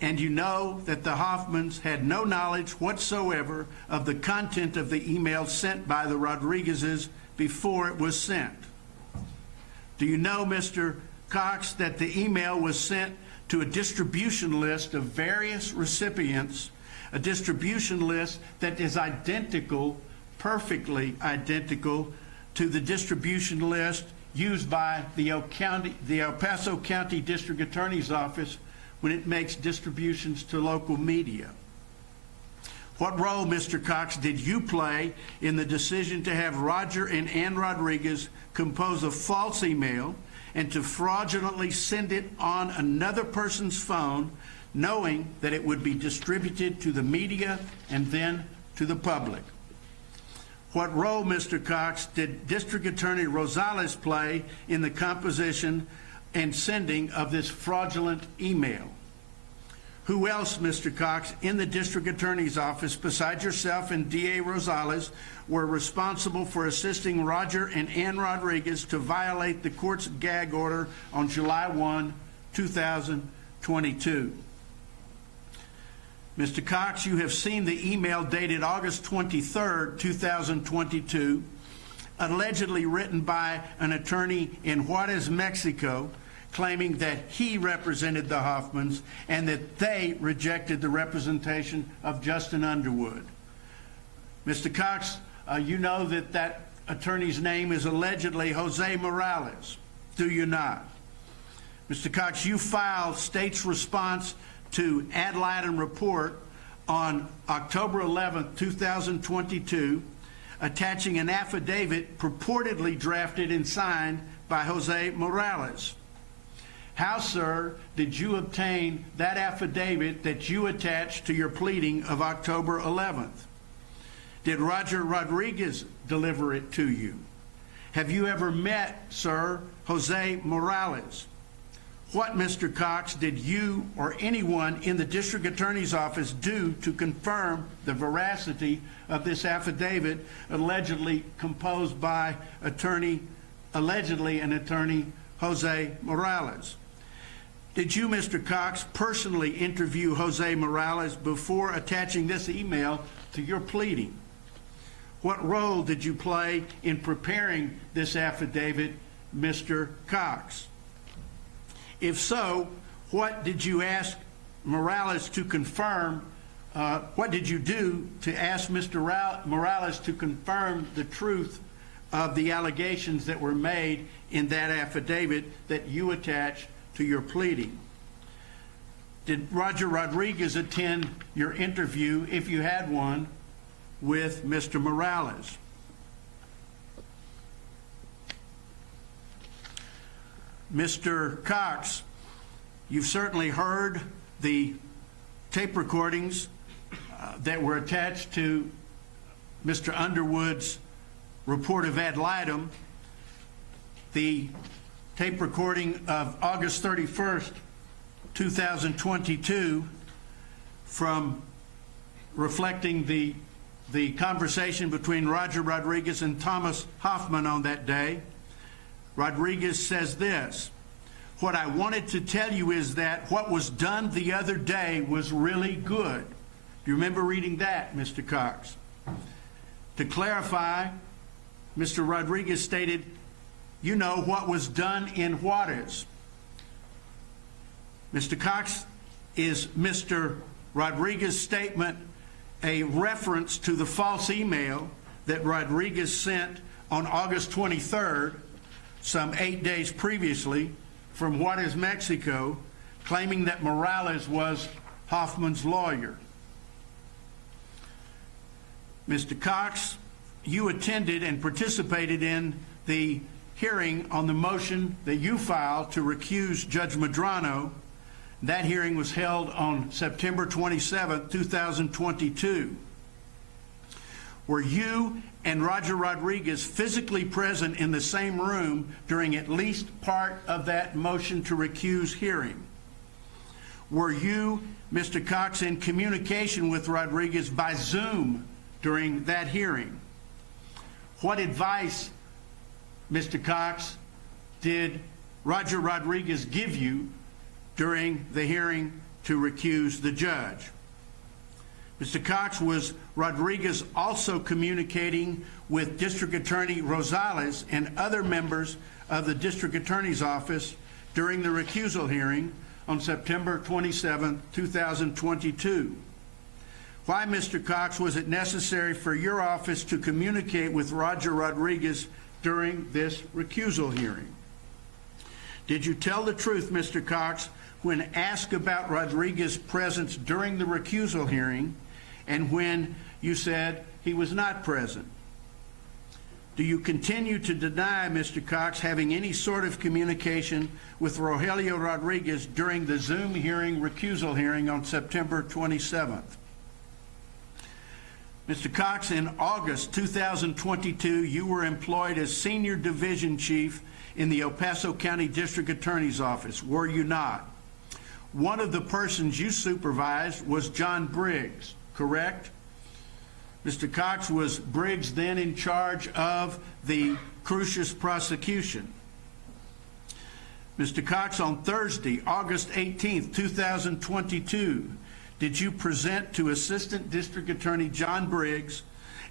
and you know that the Hoffmans had no knowledge whatsoever of the content of the email sent by the Rodriguezes before it was sent? Do you know, Mr. Cox, that the email was sent to a distribution list of various recipients, a distribution list that is identical, perfectly identical, to the distribution list used by the El Paso County District Attorney's Office when it makes distributions to local media? What role, Mr. Cox, did you play in the decision to have Roger and Ann Rodriguez compose a false email and to fraudulently send it on another person's phone, knowing that it would be distributed to the media and then to the public? What role, Mr. Cox, did District Attorney Rosales play in the composition and sending of this fraudulent email? Who else, Mr. Cox, in the District Attorney's Office, besides yourself and DA Rosales, were responsible for assisting Roger and Ann Rodriguez to violate the court's gag order on July 1, 2022? Mr. Cox, you have seen the email dated August 23, 2022, allegedly written by an attorney in Juarez, Mexico, claiming that he represented the Hoffmans and that they rejected the representation of Justin Underwood. Mr. Cox, you know that that attorney's name is allegedly Jose Morales, do you not? Mr. Cox, you filed state's response to ad litem report on October 11, 2022, attaching an affidavit purportedly drafted and signed by Jose Morales. How, sir, did you obtain that affidavit that you attached to your pleading of October 11th? Did Roger Rodriguez deliver it to you? Have you ever met, sir, Jose Morales? What, Mr. Cox, did you or anyone in the District Attorney's Office do to confirm the veracity of this affidavit allegedly composed by allegedly an attorney, Jose Morales? Did you, Mr. Cox, personally interview Jose Morales before attaching this email to your pleading? What role did you play in preparing this affidavit, Mr. Cox? If so, what did you ask Morales to confirm? What did you do to ask Mr. Morales to confirm the truth of the allegations that were made in that affidavit that you attached to your pleading? Did Roger Rodriguez attend your interview, if you had one, with Mr. Morales? Mr. Cox, you've certainly heard the tape recordings that were attached to Mr. Underwood's report of ad litem. The tape recording of August 31st, 2022, from reflecting the conversation between Roger Rodriguez and Thomas Hoffman on that day. Rodriguez says this: "What I wanted to tell you is that what was done the other day was really good." Do you remember reading that, Mr. Cox? To clarify, Mr. Rodriguez stated, "You know what was done in Juarez." Mr. Cox, is Mr. Rodriguez's statement a reference to the false email that Rodriguez sent on August 23rd, some 8 days previously, from Juarez, Mexico, claiming that Morales was Hoffman's lawyer? Mr. Cox, you attended and participated in the hearing on the motion that you filed to recuse Judge Medrano. That hearing was held on September 27, 2022. Were you and Roger Rodriguez physically present in the same room during at least part of that motion to recuse hearing? Were you, Mr. Cox, in communication with Rodriguez by Zoom during that hearing? What advice, Mr. Cox, did Roger Rodriguez give you during the hearing to recuse the judge. Mr. Cox, was Rodriguez also communicating with District Attorney Rosales and other members of the District Attorney's Office during the recusal hearing on September 27, 2022? Why, Mr. Cox, was it necessary for your office to communicate with Roger Rodriguez during this recusal hearing? Did you tell the truth, Mr. Cox, when asked about Rodriguez's presence during the recusal hearing and when you said he was not present? Do you continue to deny, Mr. Cox, having any sort of communication with Rogelio Rodriguez during the Zoom hearing, recusal hearing on September 27th? Mr. Cox, in August 2022, you were employed as Senior Division Chief in the El Paso County District Attorney's Office, were you not? One of the persons you supervised was John Briggs, correct? Mr. Cox, was Briggs then in charge of the Crucius prosecution? Mr. Cox, on Thursday, August 18th, 2022, did you present to Assistant District Attorney John Briggs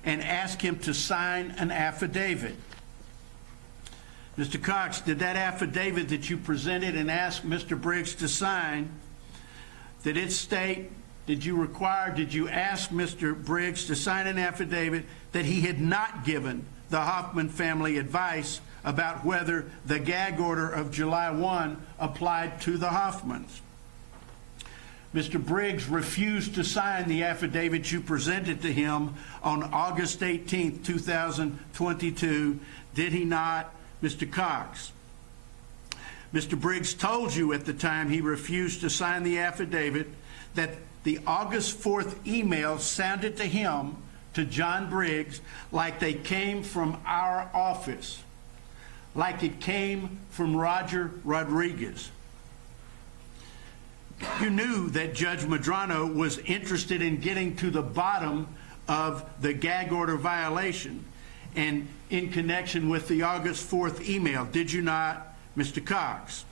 and ask him to sign an affidavit? Mr. Cox, did that affidavit that you presented and asked Mr. Briggs to sign, did it state, did you ask Mr. Briggs to sign an affidavit that he had not given the Hoffman family advice about whether the gag order of July 1 applied to the Hoffmans? Mr. Briggs refused to sign the affidavit you presented to him on August 18, 2022, did he not, Mr. Cox? Mr. Briggs told you at the time he refused to sign the affidavit that the August 4th email sounded to him, to John Briggs, like they came from our office, like it came from Roger Rodriguez. You knew that Judge Medrano was interested in getting to the bottom of the gag order violation and in connection with the August 4th email, did you not, Mr. Cox?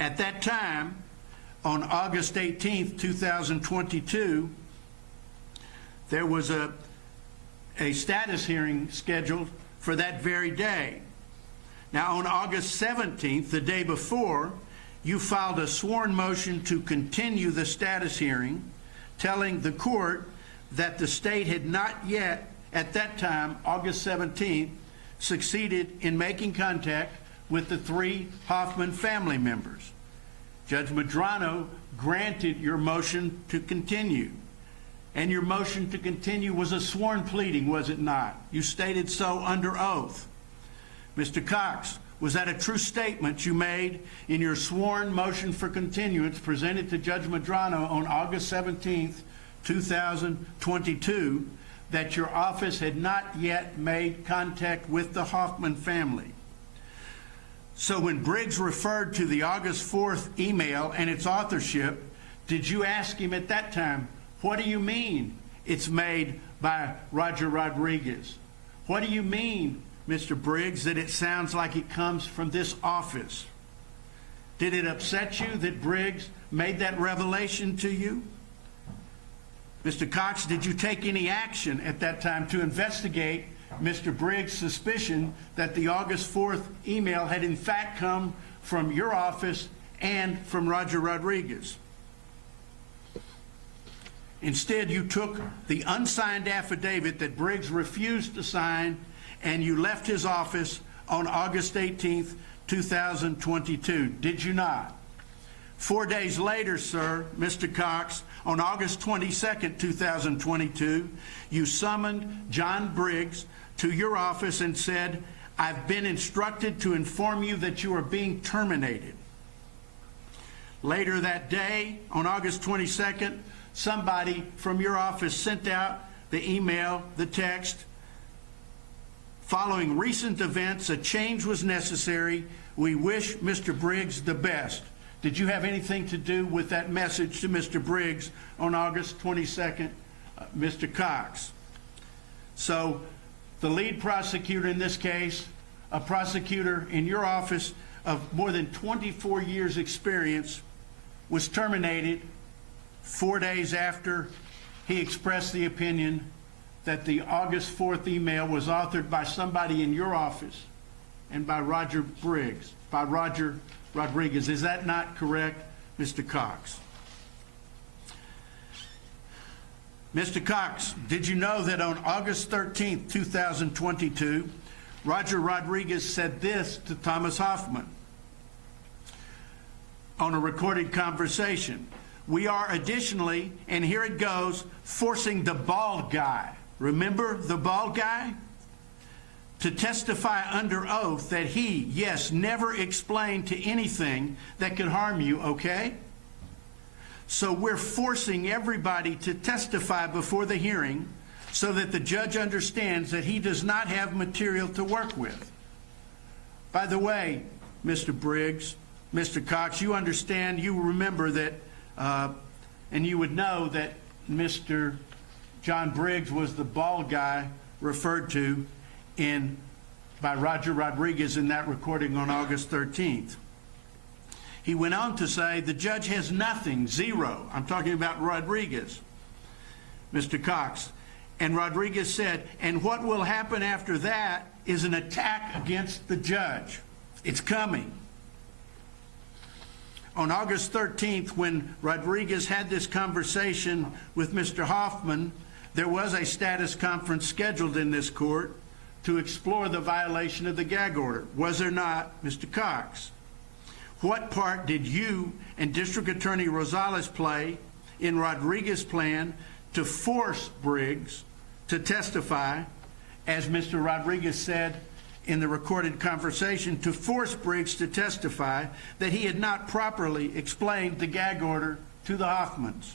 At that time, on August 18th, 2022, there was a status hearing scheduled for that very day. Now, on August 17th, the day before, you filed a sworn motion to continue the status hearing, telling the court that the state had not yet, at that time, August 17th, succeeded in making contact with the 3 Hoffman family members. Judge Medrano granted your motion to continue. And your motion to continue was a sworn pleading, was it not? You stated so under oath. Mr. Cox, was that a true statement you made in your sworn motion for continuance presented to Judge Medrano on August 17th, 2022, that your office had not yet made contact with the Hoffman family? So when Briggs referred to the August 4th email and its authorship, did you ask him at that time, what do you mean it's made by Roger Rodriguez? What do you mean, Mr. Briggs, that it sounds like it comes from this office? Did it upset you that Briggs made that revelation to you? Mr. Cox, did you take any action at that time to investigate Mr. Briggs' suspicion that the August 4th email had in fact come from your office and from Roger Rodriguez? Instead, you took the unsigned affidavit that Briggs refused to sign and you left his office on August 18th, 2022. Did you not? 4 days later, sir, Mr. Cox, on August 22nd, 2022, you summoned John Briggs to your office and said, I've been instructed to inform you that you are being terminated. Later that day, on August 22nd, somebody from your office sent out the email, the text, following recent events, a change was necessary. We wish Mr. Briggs the best. Did you have anything to do with that message to Mr. Briggs on August 22nd, Mr. Cox? So the lead prosecutor in this case, a prosecutor in your office of more than 24 years experience, was terminated 4 days after he expressed the opinion that the August 4th email was authored by somebody in your office and by Roger Rodriguez. Is that not correct, Mr. Cox? Mr. Cox, did you know that on August 13th, 2022, Roger Rodriguez said this to Thomas Hoffman on a recorded conversation? We are additionally, and here it goes, forcing the bald guy, remember the bald guy, to testify under oath that he, yes, never explained to anything that could harm you, okay? So we're forcing everybody to testify before the hearing so that the judge understands that he does not have material to work with. By the way, Mr. Briggs, Mr. Cox, you understand, you remember that, and you would know that Mr. John Briggs was the bald guy referred to by Roger Rodriguez in that recording on August 13th. He went on to say the judge has nothing, zero. I'm talking about Rodriguez, Mr. Cox. And Rodriguez said, and what will happen after that is an attack against the judge. It's coming. On August 13th, when Rodriguez had this conversation with Mr. Hoffman, there was a status conference scheduled in this court to explore the violation of the gag order. Was there not, Mr. Cox? What part did you and District Attorney Rosales play in Rodriguez's plan to force Briggs to testify, as Mr. Rodriguez said in the recorded conversation, to force Briggs to testify that he had not properly explained the gag order to the Hoffmans?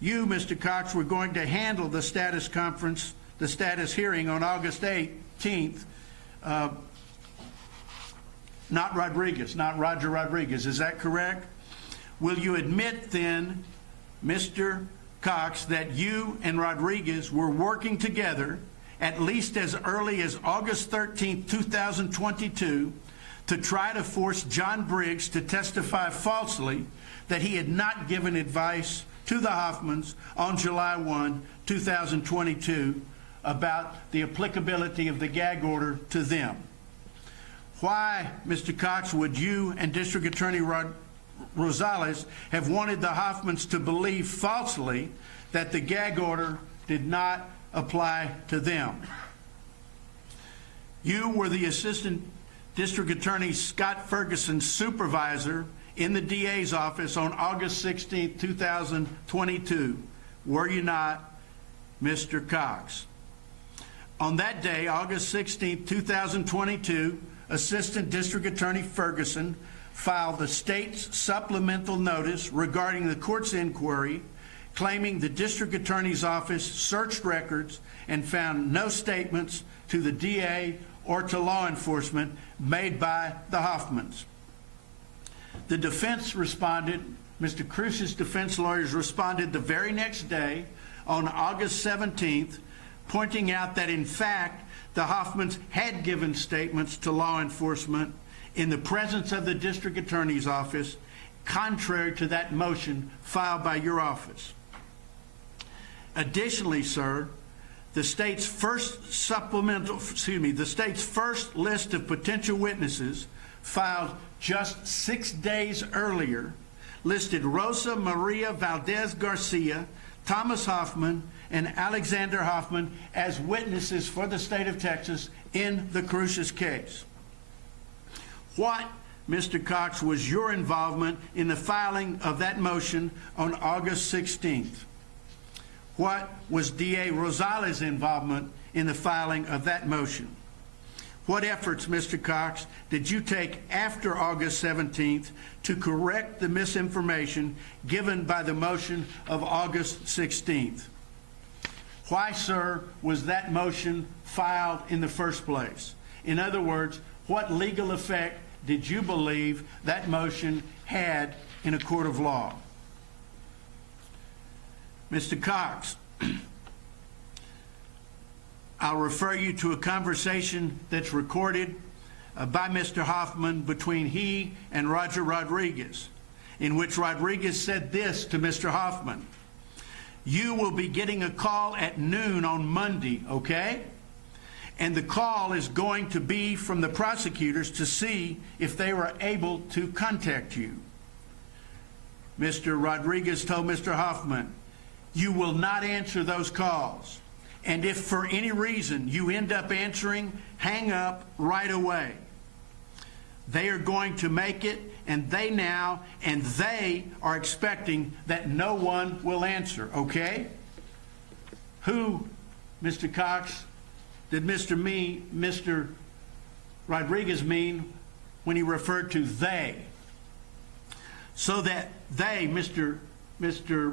You, Mr. Cox, were going to handle the status conference, the status hearing on August 18th, not Rodriguez, not Roger Rodriguez. Is that correct? Will you admit then, Mr. Cox, that you and Rodriguez were working together at least as early as August 13th, 2022, to try to force John Briggs to testify falsely that he had not given advice to the Hoffmans on July 1, 2022 about the applicability of the gag order to them? Why, Mr. Cox, would you and District Attorney Rosales have wanted the Hoffmans to believe falsely that the gag order did not apply to them? You were the Assistant District Attorney Scott Ferguson's supervisor in the DA's office on August 16, 2022. Were you not, Mr. Cox? On that day, August 16, 2022, Assistant District Attorney Ferguson filed the state's supplemental notice regarding the court's inquiry, claiming the District Attorney's office searched records and found no statements to the DA or to law enforcement made by the Hoffmans. The defense responded, Mr. Cruz's defense lawyers responded the very next day on August 17th, pointing out that in fact the Hoffmans had given statements to law enforcement in the presence of the District Attorney's office, contrary to that motion filed by your office. Additionally, sir, the state's first list of potential witnesses filed just 6 days earlier listed Rosa Maria Valdez Garcia, Thomas Hoffman, and Alexander Hoffman as witnesses for the state of Texas in the Cruz's case. What, Mr. Cox, was your involvement in the filing of that motion on August 16th? What was DA Rosales' involvement in the filing of that motion? What efforts, Mr. Cox, did you take after August 17th to correct the misinformation given by the motion of August 16th? Why, sir, was that motion filed in the first place? In other words, what legal effect did you believe that motion had in a court of law? Mr. Cox, I'll refer you to a conversation that's recorded by Mr. Hoffman between he and Roger Rodriguez. in which Rodriguez said this to Mr. Hoffman: "You will be getting a call at noon on Monday, okay? And the call is going to be from the prosecutors to see if they were able to contact you." Mr. Rodriguez told Mr. Hoffman, "You will not answer those calls. And if for any reason you end up answering, hang up right away. They are going to make it, and they are expecting that no one will answer, okay?" Who, Mr. Cox, did Mr. Rodriguez mean when he referred to they? So that they, Mr.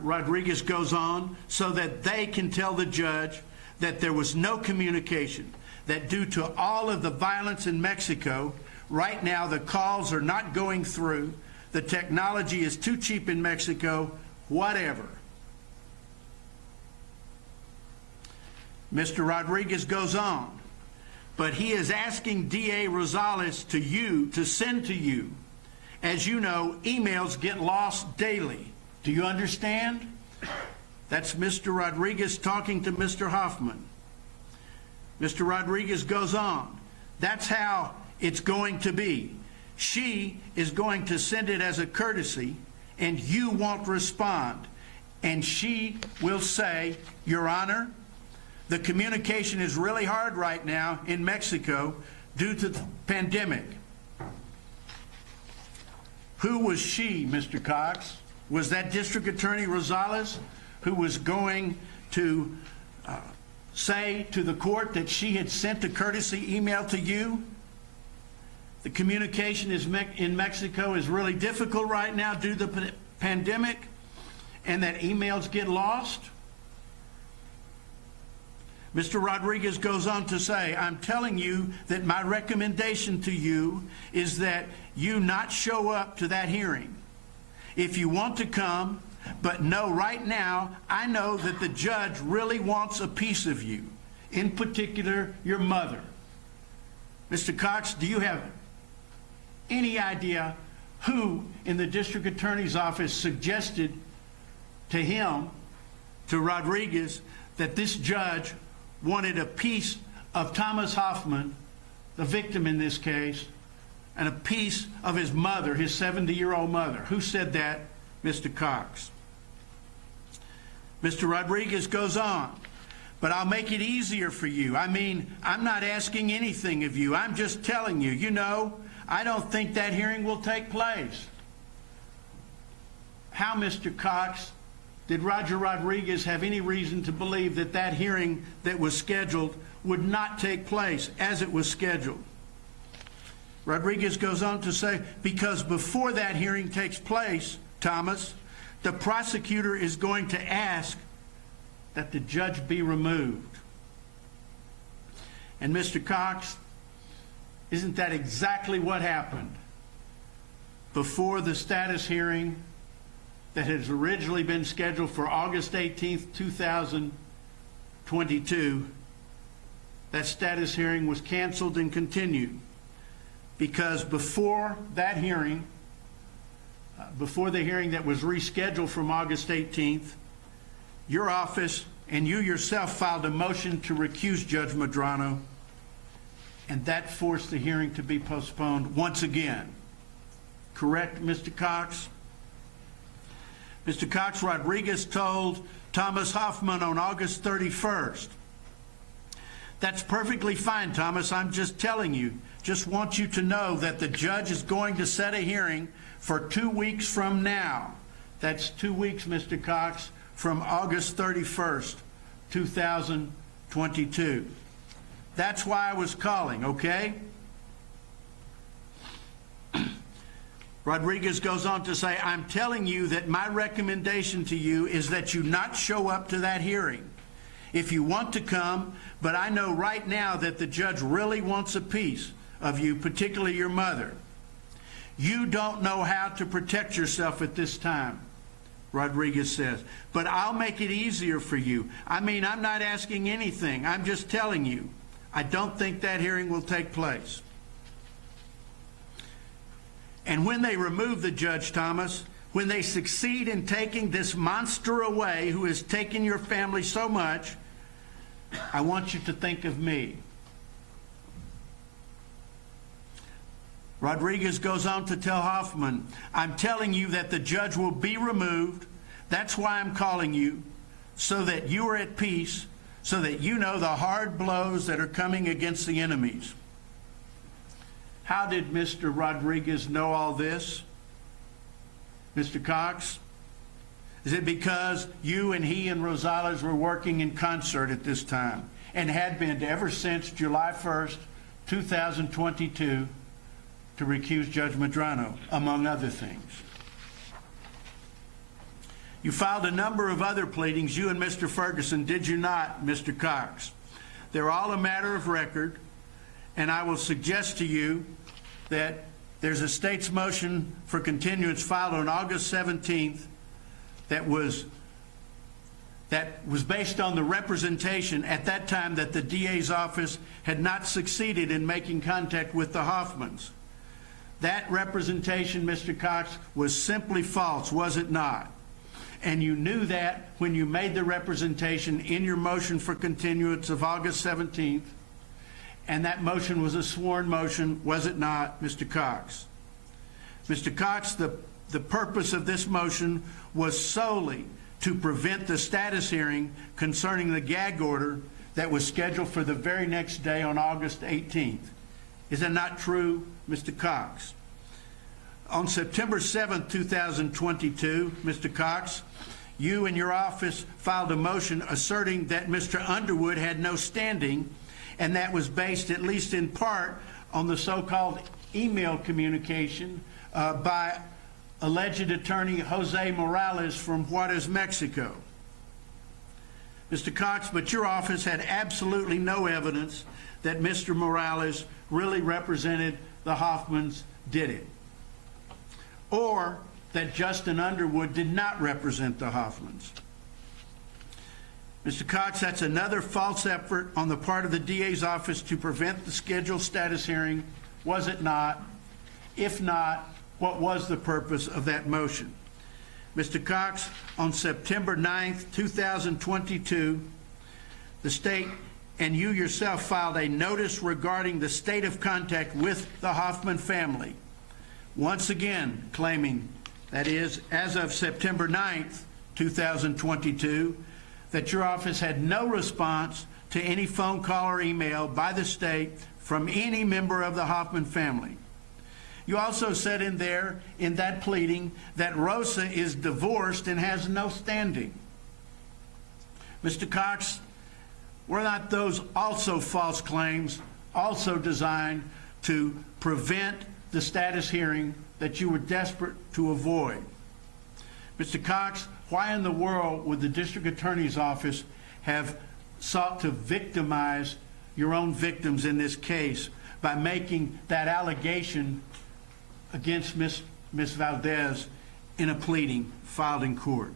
Rodriguez goes on, so that they can tell the judge that there was no communication, that due to all of the violence in Mexico, right now the calls are not going through, the technology is too cheap in Mexico, whatever. Mr. Rodriguez goes on, but he is asking DA Rosales to send to you. As you know, emails get lost daily. Do you understand? That's Mr. Rodriguez talking to Mr. Hoffman. Mr. Rodriguez goes on. That's how it's going to be. She is going to send it as a courtesy, and you won't respond. And she will say, "Your Honor, the communication is really hard right now in Mexico due to the pandemic." Who was she, Mr. Cox? Was that District Attorney Rosales who was going to say to the court that she had sent a courtesy email to you? The communication in Mexico is really difficult right now due to the pandemic, and that emails get lost? Mr. Rodriguez goes on to say, "I'm telling you that my recommendation to you is that you not show up to that hearing. If you want to come, but know right now, I know that the judge really wants a piece of you, in particular your mother." Mr. Cox, do you have any idea who in the district attorney's office suggested to him, to Rodriguez, that this judge wanted a piece of Thomas Hoffman, the victim in this case, and a piece of his mother, his 70-year-old mother? Who said that, Mr. Cox? Mr. Rodriguez goes on, "But I'll make it easier for you. I mean, I'm not asking anything of you. I'm just telling you, you know, I don't think that hearing will take place." How, Mr. Cox, did Roger Rodriguez have any reason to believe that that hearing that was scheduled would not take place as it was scheduled? Rodriguez goes on to say, "Because before that hearing takes place, Thomas, the prosecutor is going to ask that the judge be removed." And Mr. Cox, isn't that exactly what happened? Before the status hearing that has originally been scheduled for August 18th, 2022, that status hearing was canceled and continued. Because before that hearing, before the hearing that was rescheduled from August 18th, your office and you yourself filed a motion to recuse Judge Medrano, and that forced the hearing to be postponed once again. Correct, Mr. Cox? Mr. Cox, Rodriguez told Thomas Hoffman on August 31st, "That's perfectly fine, Thomas. I'm just telling you. Just want you to know that the judge is going to set a hearing for 2 weeks from now." That's 2 weeks, Mr. Cox, from August 31st, 2022. That's why I was calling, okay? Rodriguez goes on to say, "I'm telling you that my recommendation to you is that you not show up to that hearing. If you want to come, but I know right now that the judge really wants a piece of you, particularly your mother. You don't know how to protect yourself at this time," Rodriguez says, "but I'll make it easier for you. I mean, I'm not asking anything. I'm just telling you. I don't think that hearing will take place." And when they removed the judge, Thomas, when they succeed in taking this monster away who has taken your family so much, I want you to think of me. Rodriguez goes on to tell Hoffman, I'm telling you that the judge will be removed. That's why I'm calling you, so that you are at peace, so that you know the hard blows that are coming against the enemies. How did Mr. Rodriguez know all this? Mr. Cox? Is it because you and he and Rosales were working in concert at this time and had been ever since July 1st, 2022, to recuse Judge Medrano, among other things? You filed a number of other pleadings, you and Mr. Ferguson, did you not, Mr. Cox? They're all a matter of record, and I will suggest to you that there's a state's motion for continuance filed on August 17th that was based on the representation at that time that the DA's office had not succeeded in making contact with the Hoffmans. That representation, Mr. Cox, was simply false, was it not? And you knew that when you made the representation in your motion for continuance of August 17th, and that motion was a sworn motion, was it not, Mr. Cox? Mr. Cox, the purpose of this motion was solely to prevent the status hearing concerning the gag order that was scheduled for the very next day on August 18th. Is that not true, Mr. Cox? On September 7th, 2022, Mr. Cox, you and your office filed a motion asserting that Mr. Underwood had no standing, and that was based, at least in part, on the so-called email communication by alleged attorney Jose Morales from Juarez, Mexico. Mr. Cox, but your office had absolutely no evidence that Mr. Morales really represented the Hoffmans, did it? Or that Justin Underwood did not represent the Hoffmans. Mr. Cox, that's another false effort on the part of the DA's office to prevent the scheduled status hearing, was it not? If not, what was the purpose of that motion? Mr. Cox, on September 9th, 2022, the state and you yourself filed a notice regarding the state of contact with the Hoffman family, once again claiming, that is, as of September 9th, 2022, that your office had no response to any phone call or email by the state from any member of the Hoffman family. You also said in there, in that pleading, that Rosa is divorced and has no standing. Mr. Cox, were not those also false claims, also designed to prevent the status hearing that you were desperate to avoid? Mr. Cox, why in the world would the District Attorney's Office have sought to victimize your own victims in this case by making that allegation against Ms. Valdez in a pleading filed in court?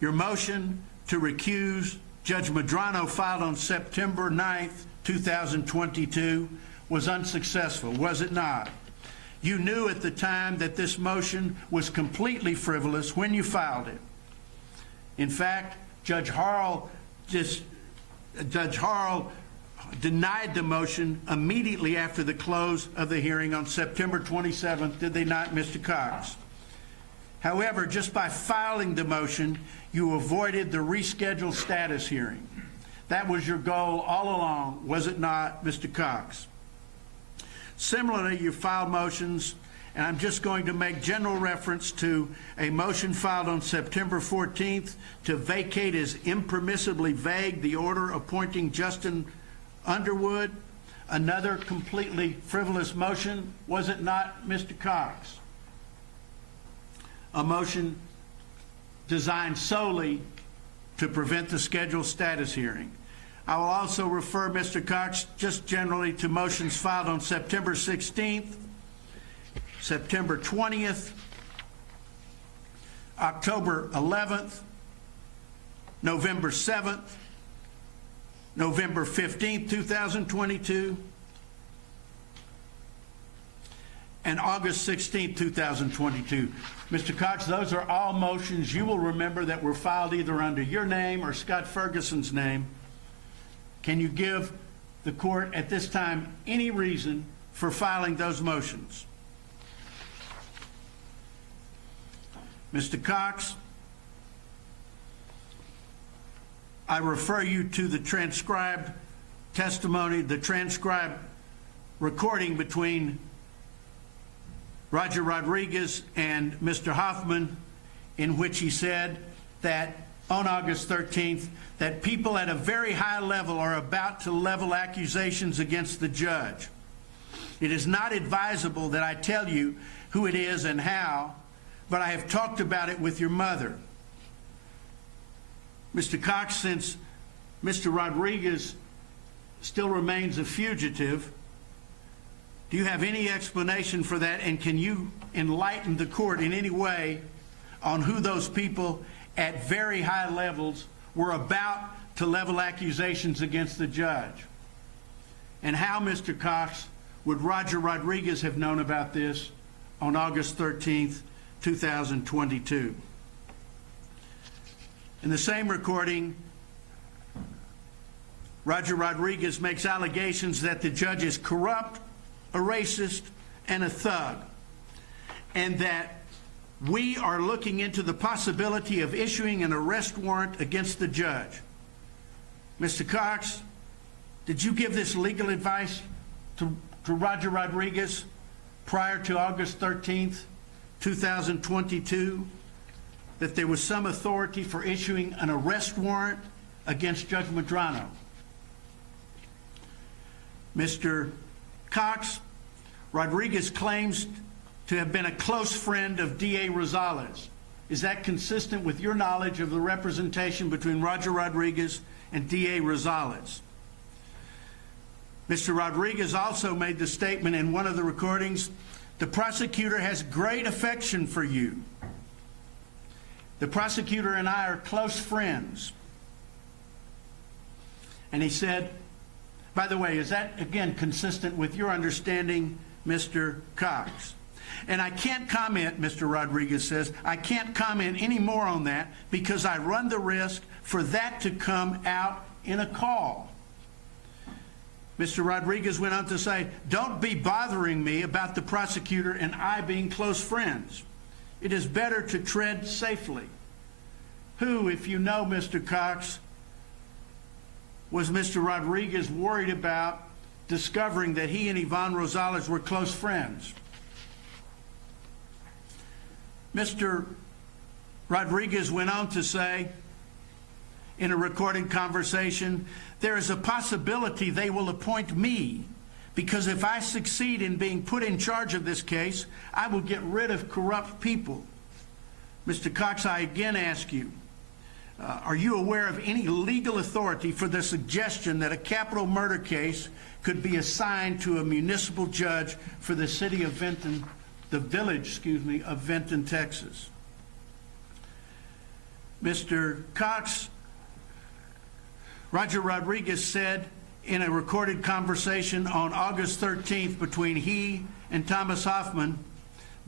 Your motion to recuse Judge Medrano, filed on September 9th, 2022, was unsuccessful, was it not? You knew at the time that this motion was completely frivolous when you filed it. In fact, Judge Harrell denied the motion immediately after the close of the hearing on September 27th, did they not, Mr. Cox? However, just by filing the motion, you avoided the rescheduled status hearing. That was your goal all along, was it not, Mr. Cox? Similarly, you filed motions, and I'm just going to make general reference to a motion filed on September 14th to vacate as impermissibly vague the order appointing Justin Underwood, another completely frivolous motion, was it not, Mr. Cox? A motion designed solely to prevent the scheduled status hearing. I will also refer, Mr. Cox, just generally to motions filed on September 16th, September 20th, October 11th, November 7th, November 15th, 2022, and August 16, 2022. Mr. Cox, those are all motions you will remember that were filed either under your name or Scott Ferguson's name. Can you give the court at this time any reason for filing those motions? Mr. Cox, I refer you to the transcribed testimony, the transcribed recording between Roger Rodriguez and Mr. Hoffman, in which he said that on August 13th, that people at a very high level are about to level accusations against the judge. It is not advisable that I tell you who it is and how, but I have talked about it with your mother. Mr. Cox, since Mr. Rodriguez still remains a fugitive, do you have any explanation for that, and can you enlighten the court in any way on who those people at very high levels were about to level accusations against the judge? And how, Mr. Cox, would Roger Rodriguez have known about this on August 13th, 2022? In the same recording, Roger Rodriguez makes allegations that the judge is corrupt, a racist, and a thug, and that we are looking into the possibility of issuing an arrest warrant against the judge. Mr. Cox, did you give this legal advice to Roger Rodriguez prior to August 13th, 2022, that there was some authority for issuing an arrest warrant against Judge Medrano? Mr. Cox, Rodriguez claims to have been a close friend of D.A. Rosales. Is that consistent with your knowledge of the representation between Roger Rodriguez and D.A. Rosales? Mr. Rodriguez also made the statement in one of the recordings, the prosecutor has great affection for you. The prosecutor and I are close friends. And he said, by the way, is that, again, consistent with your understanding, Mr. Cox? And I can't comment, Mr. Rodriguez says, I can't comment any more on that because I run the risk for that to come out in a call. Mr. Rodriguez went on to say, don't be bothering me about the prosecutor and I being close friends. It is better to tread safely. Who, if you know, Mr. Cox, was Mr. Rodriguez worried about discovering that he and Yvonne Rosales were close friends? Mr. Rodriguez went on to say in a recorded conversation, there is a possibility they will appoint me because if I succeed in being put in charge of this case, I will get rid of corrupt people. Mr. Cox, I again ask you, are you aware of any legal authority for the suggestion that a capital murder case could be assigned to a municipal judge for the city of Vinton, the village, of Vinton, Texas? Mr. Cox, Roger Rodriguez said in a recorded conversation on August 13th between he and Thomas Hoffman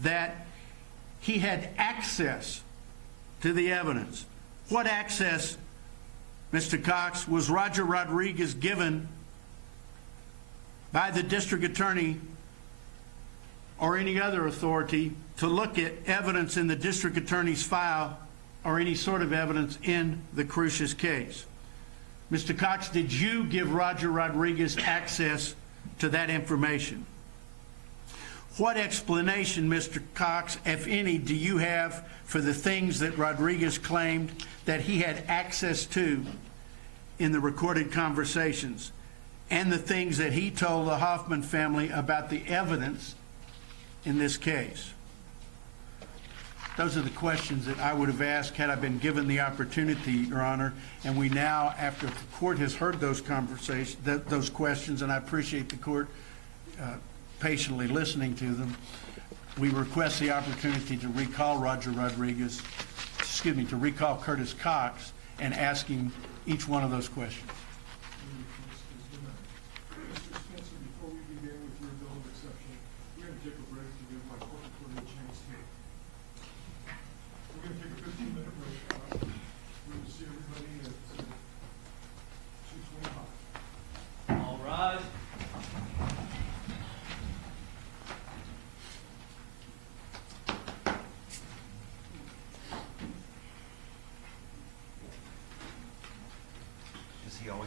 that he had access to the evidence. What access, Mr. Cox, was Roger Rodriguez given by the district attorney or any other authority to look at evidence in the district attorney's file or any sort of evidence in the Crucius case? Mr. Cox, did you give Roger Rodriguez access to that information? What explanation, Mr. Cox, if any, do you have for the things that Rodriguez claimed that he had access to in the recorded conversations and the things that he told the Hoffman family about the evidence in this case? Those are the questions that I would have asked had I been given the opportunity, Your Honor. And we now, after the court has heard those conversations, those questions, and I appreciate the court patiently listening to them, we request the opportunity to recall to recall Curtis Cox and ask him each one of those questions. Mr. Spencer, before we begin with your bill of exception, we're going to take a break to go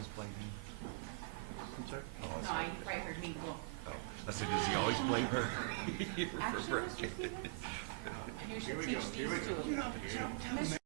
always blame him? I'm sorry? Oh, No, I probably heard me go. Oh, I said, does he always blame her? Actually, Mr. Stevens, you should teach these two.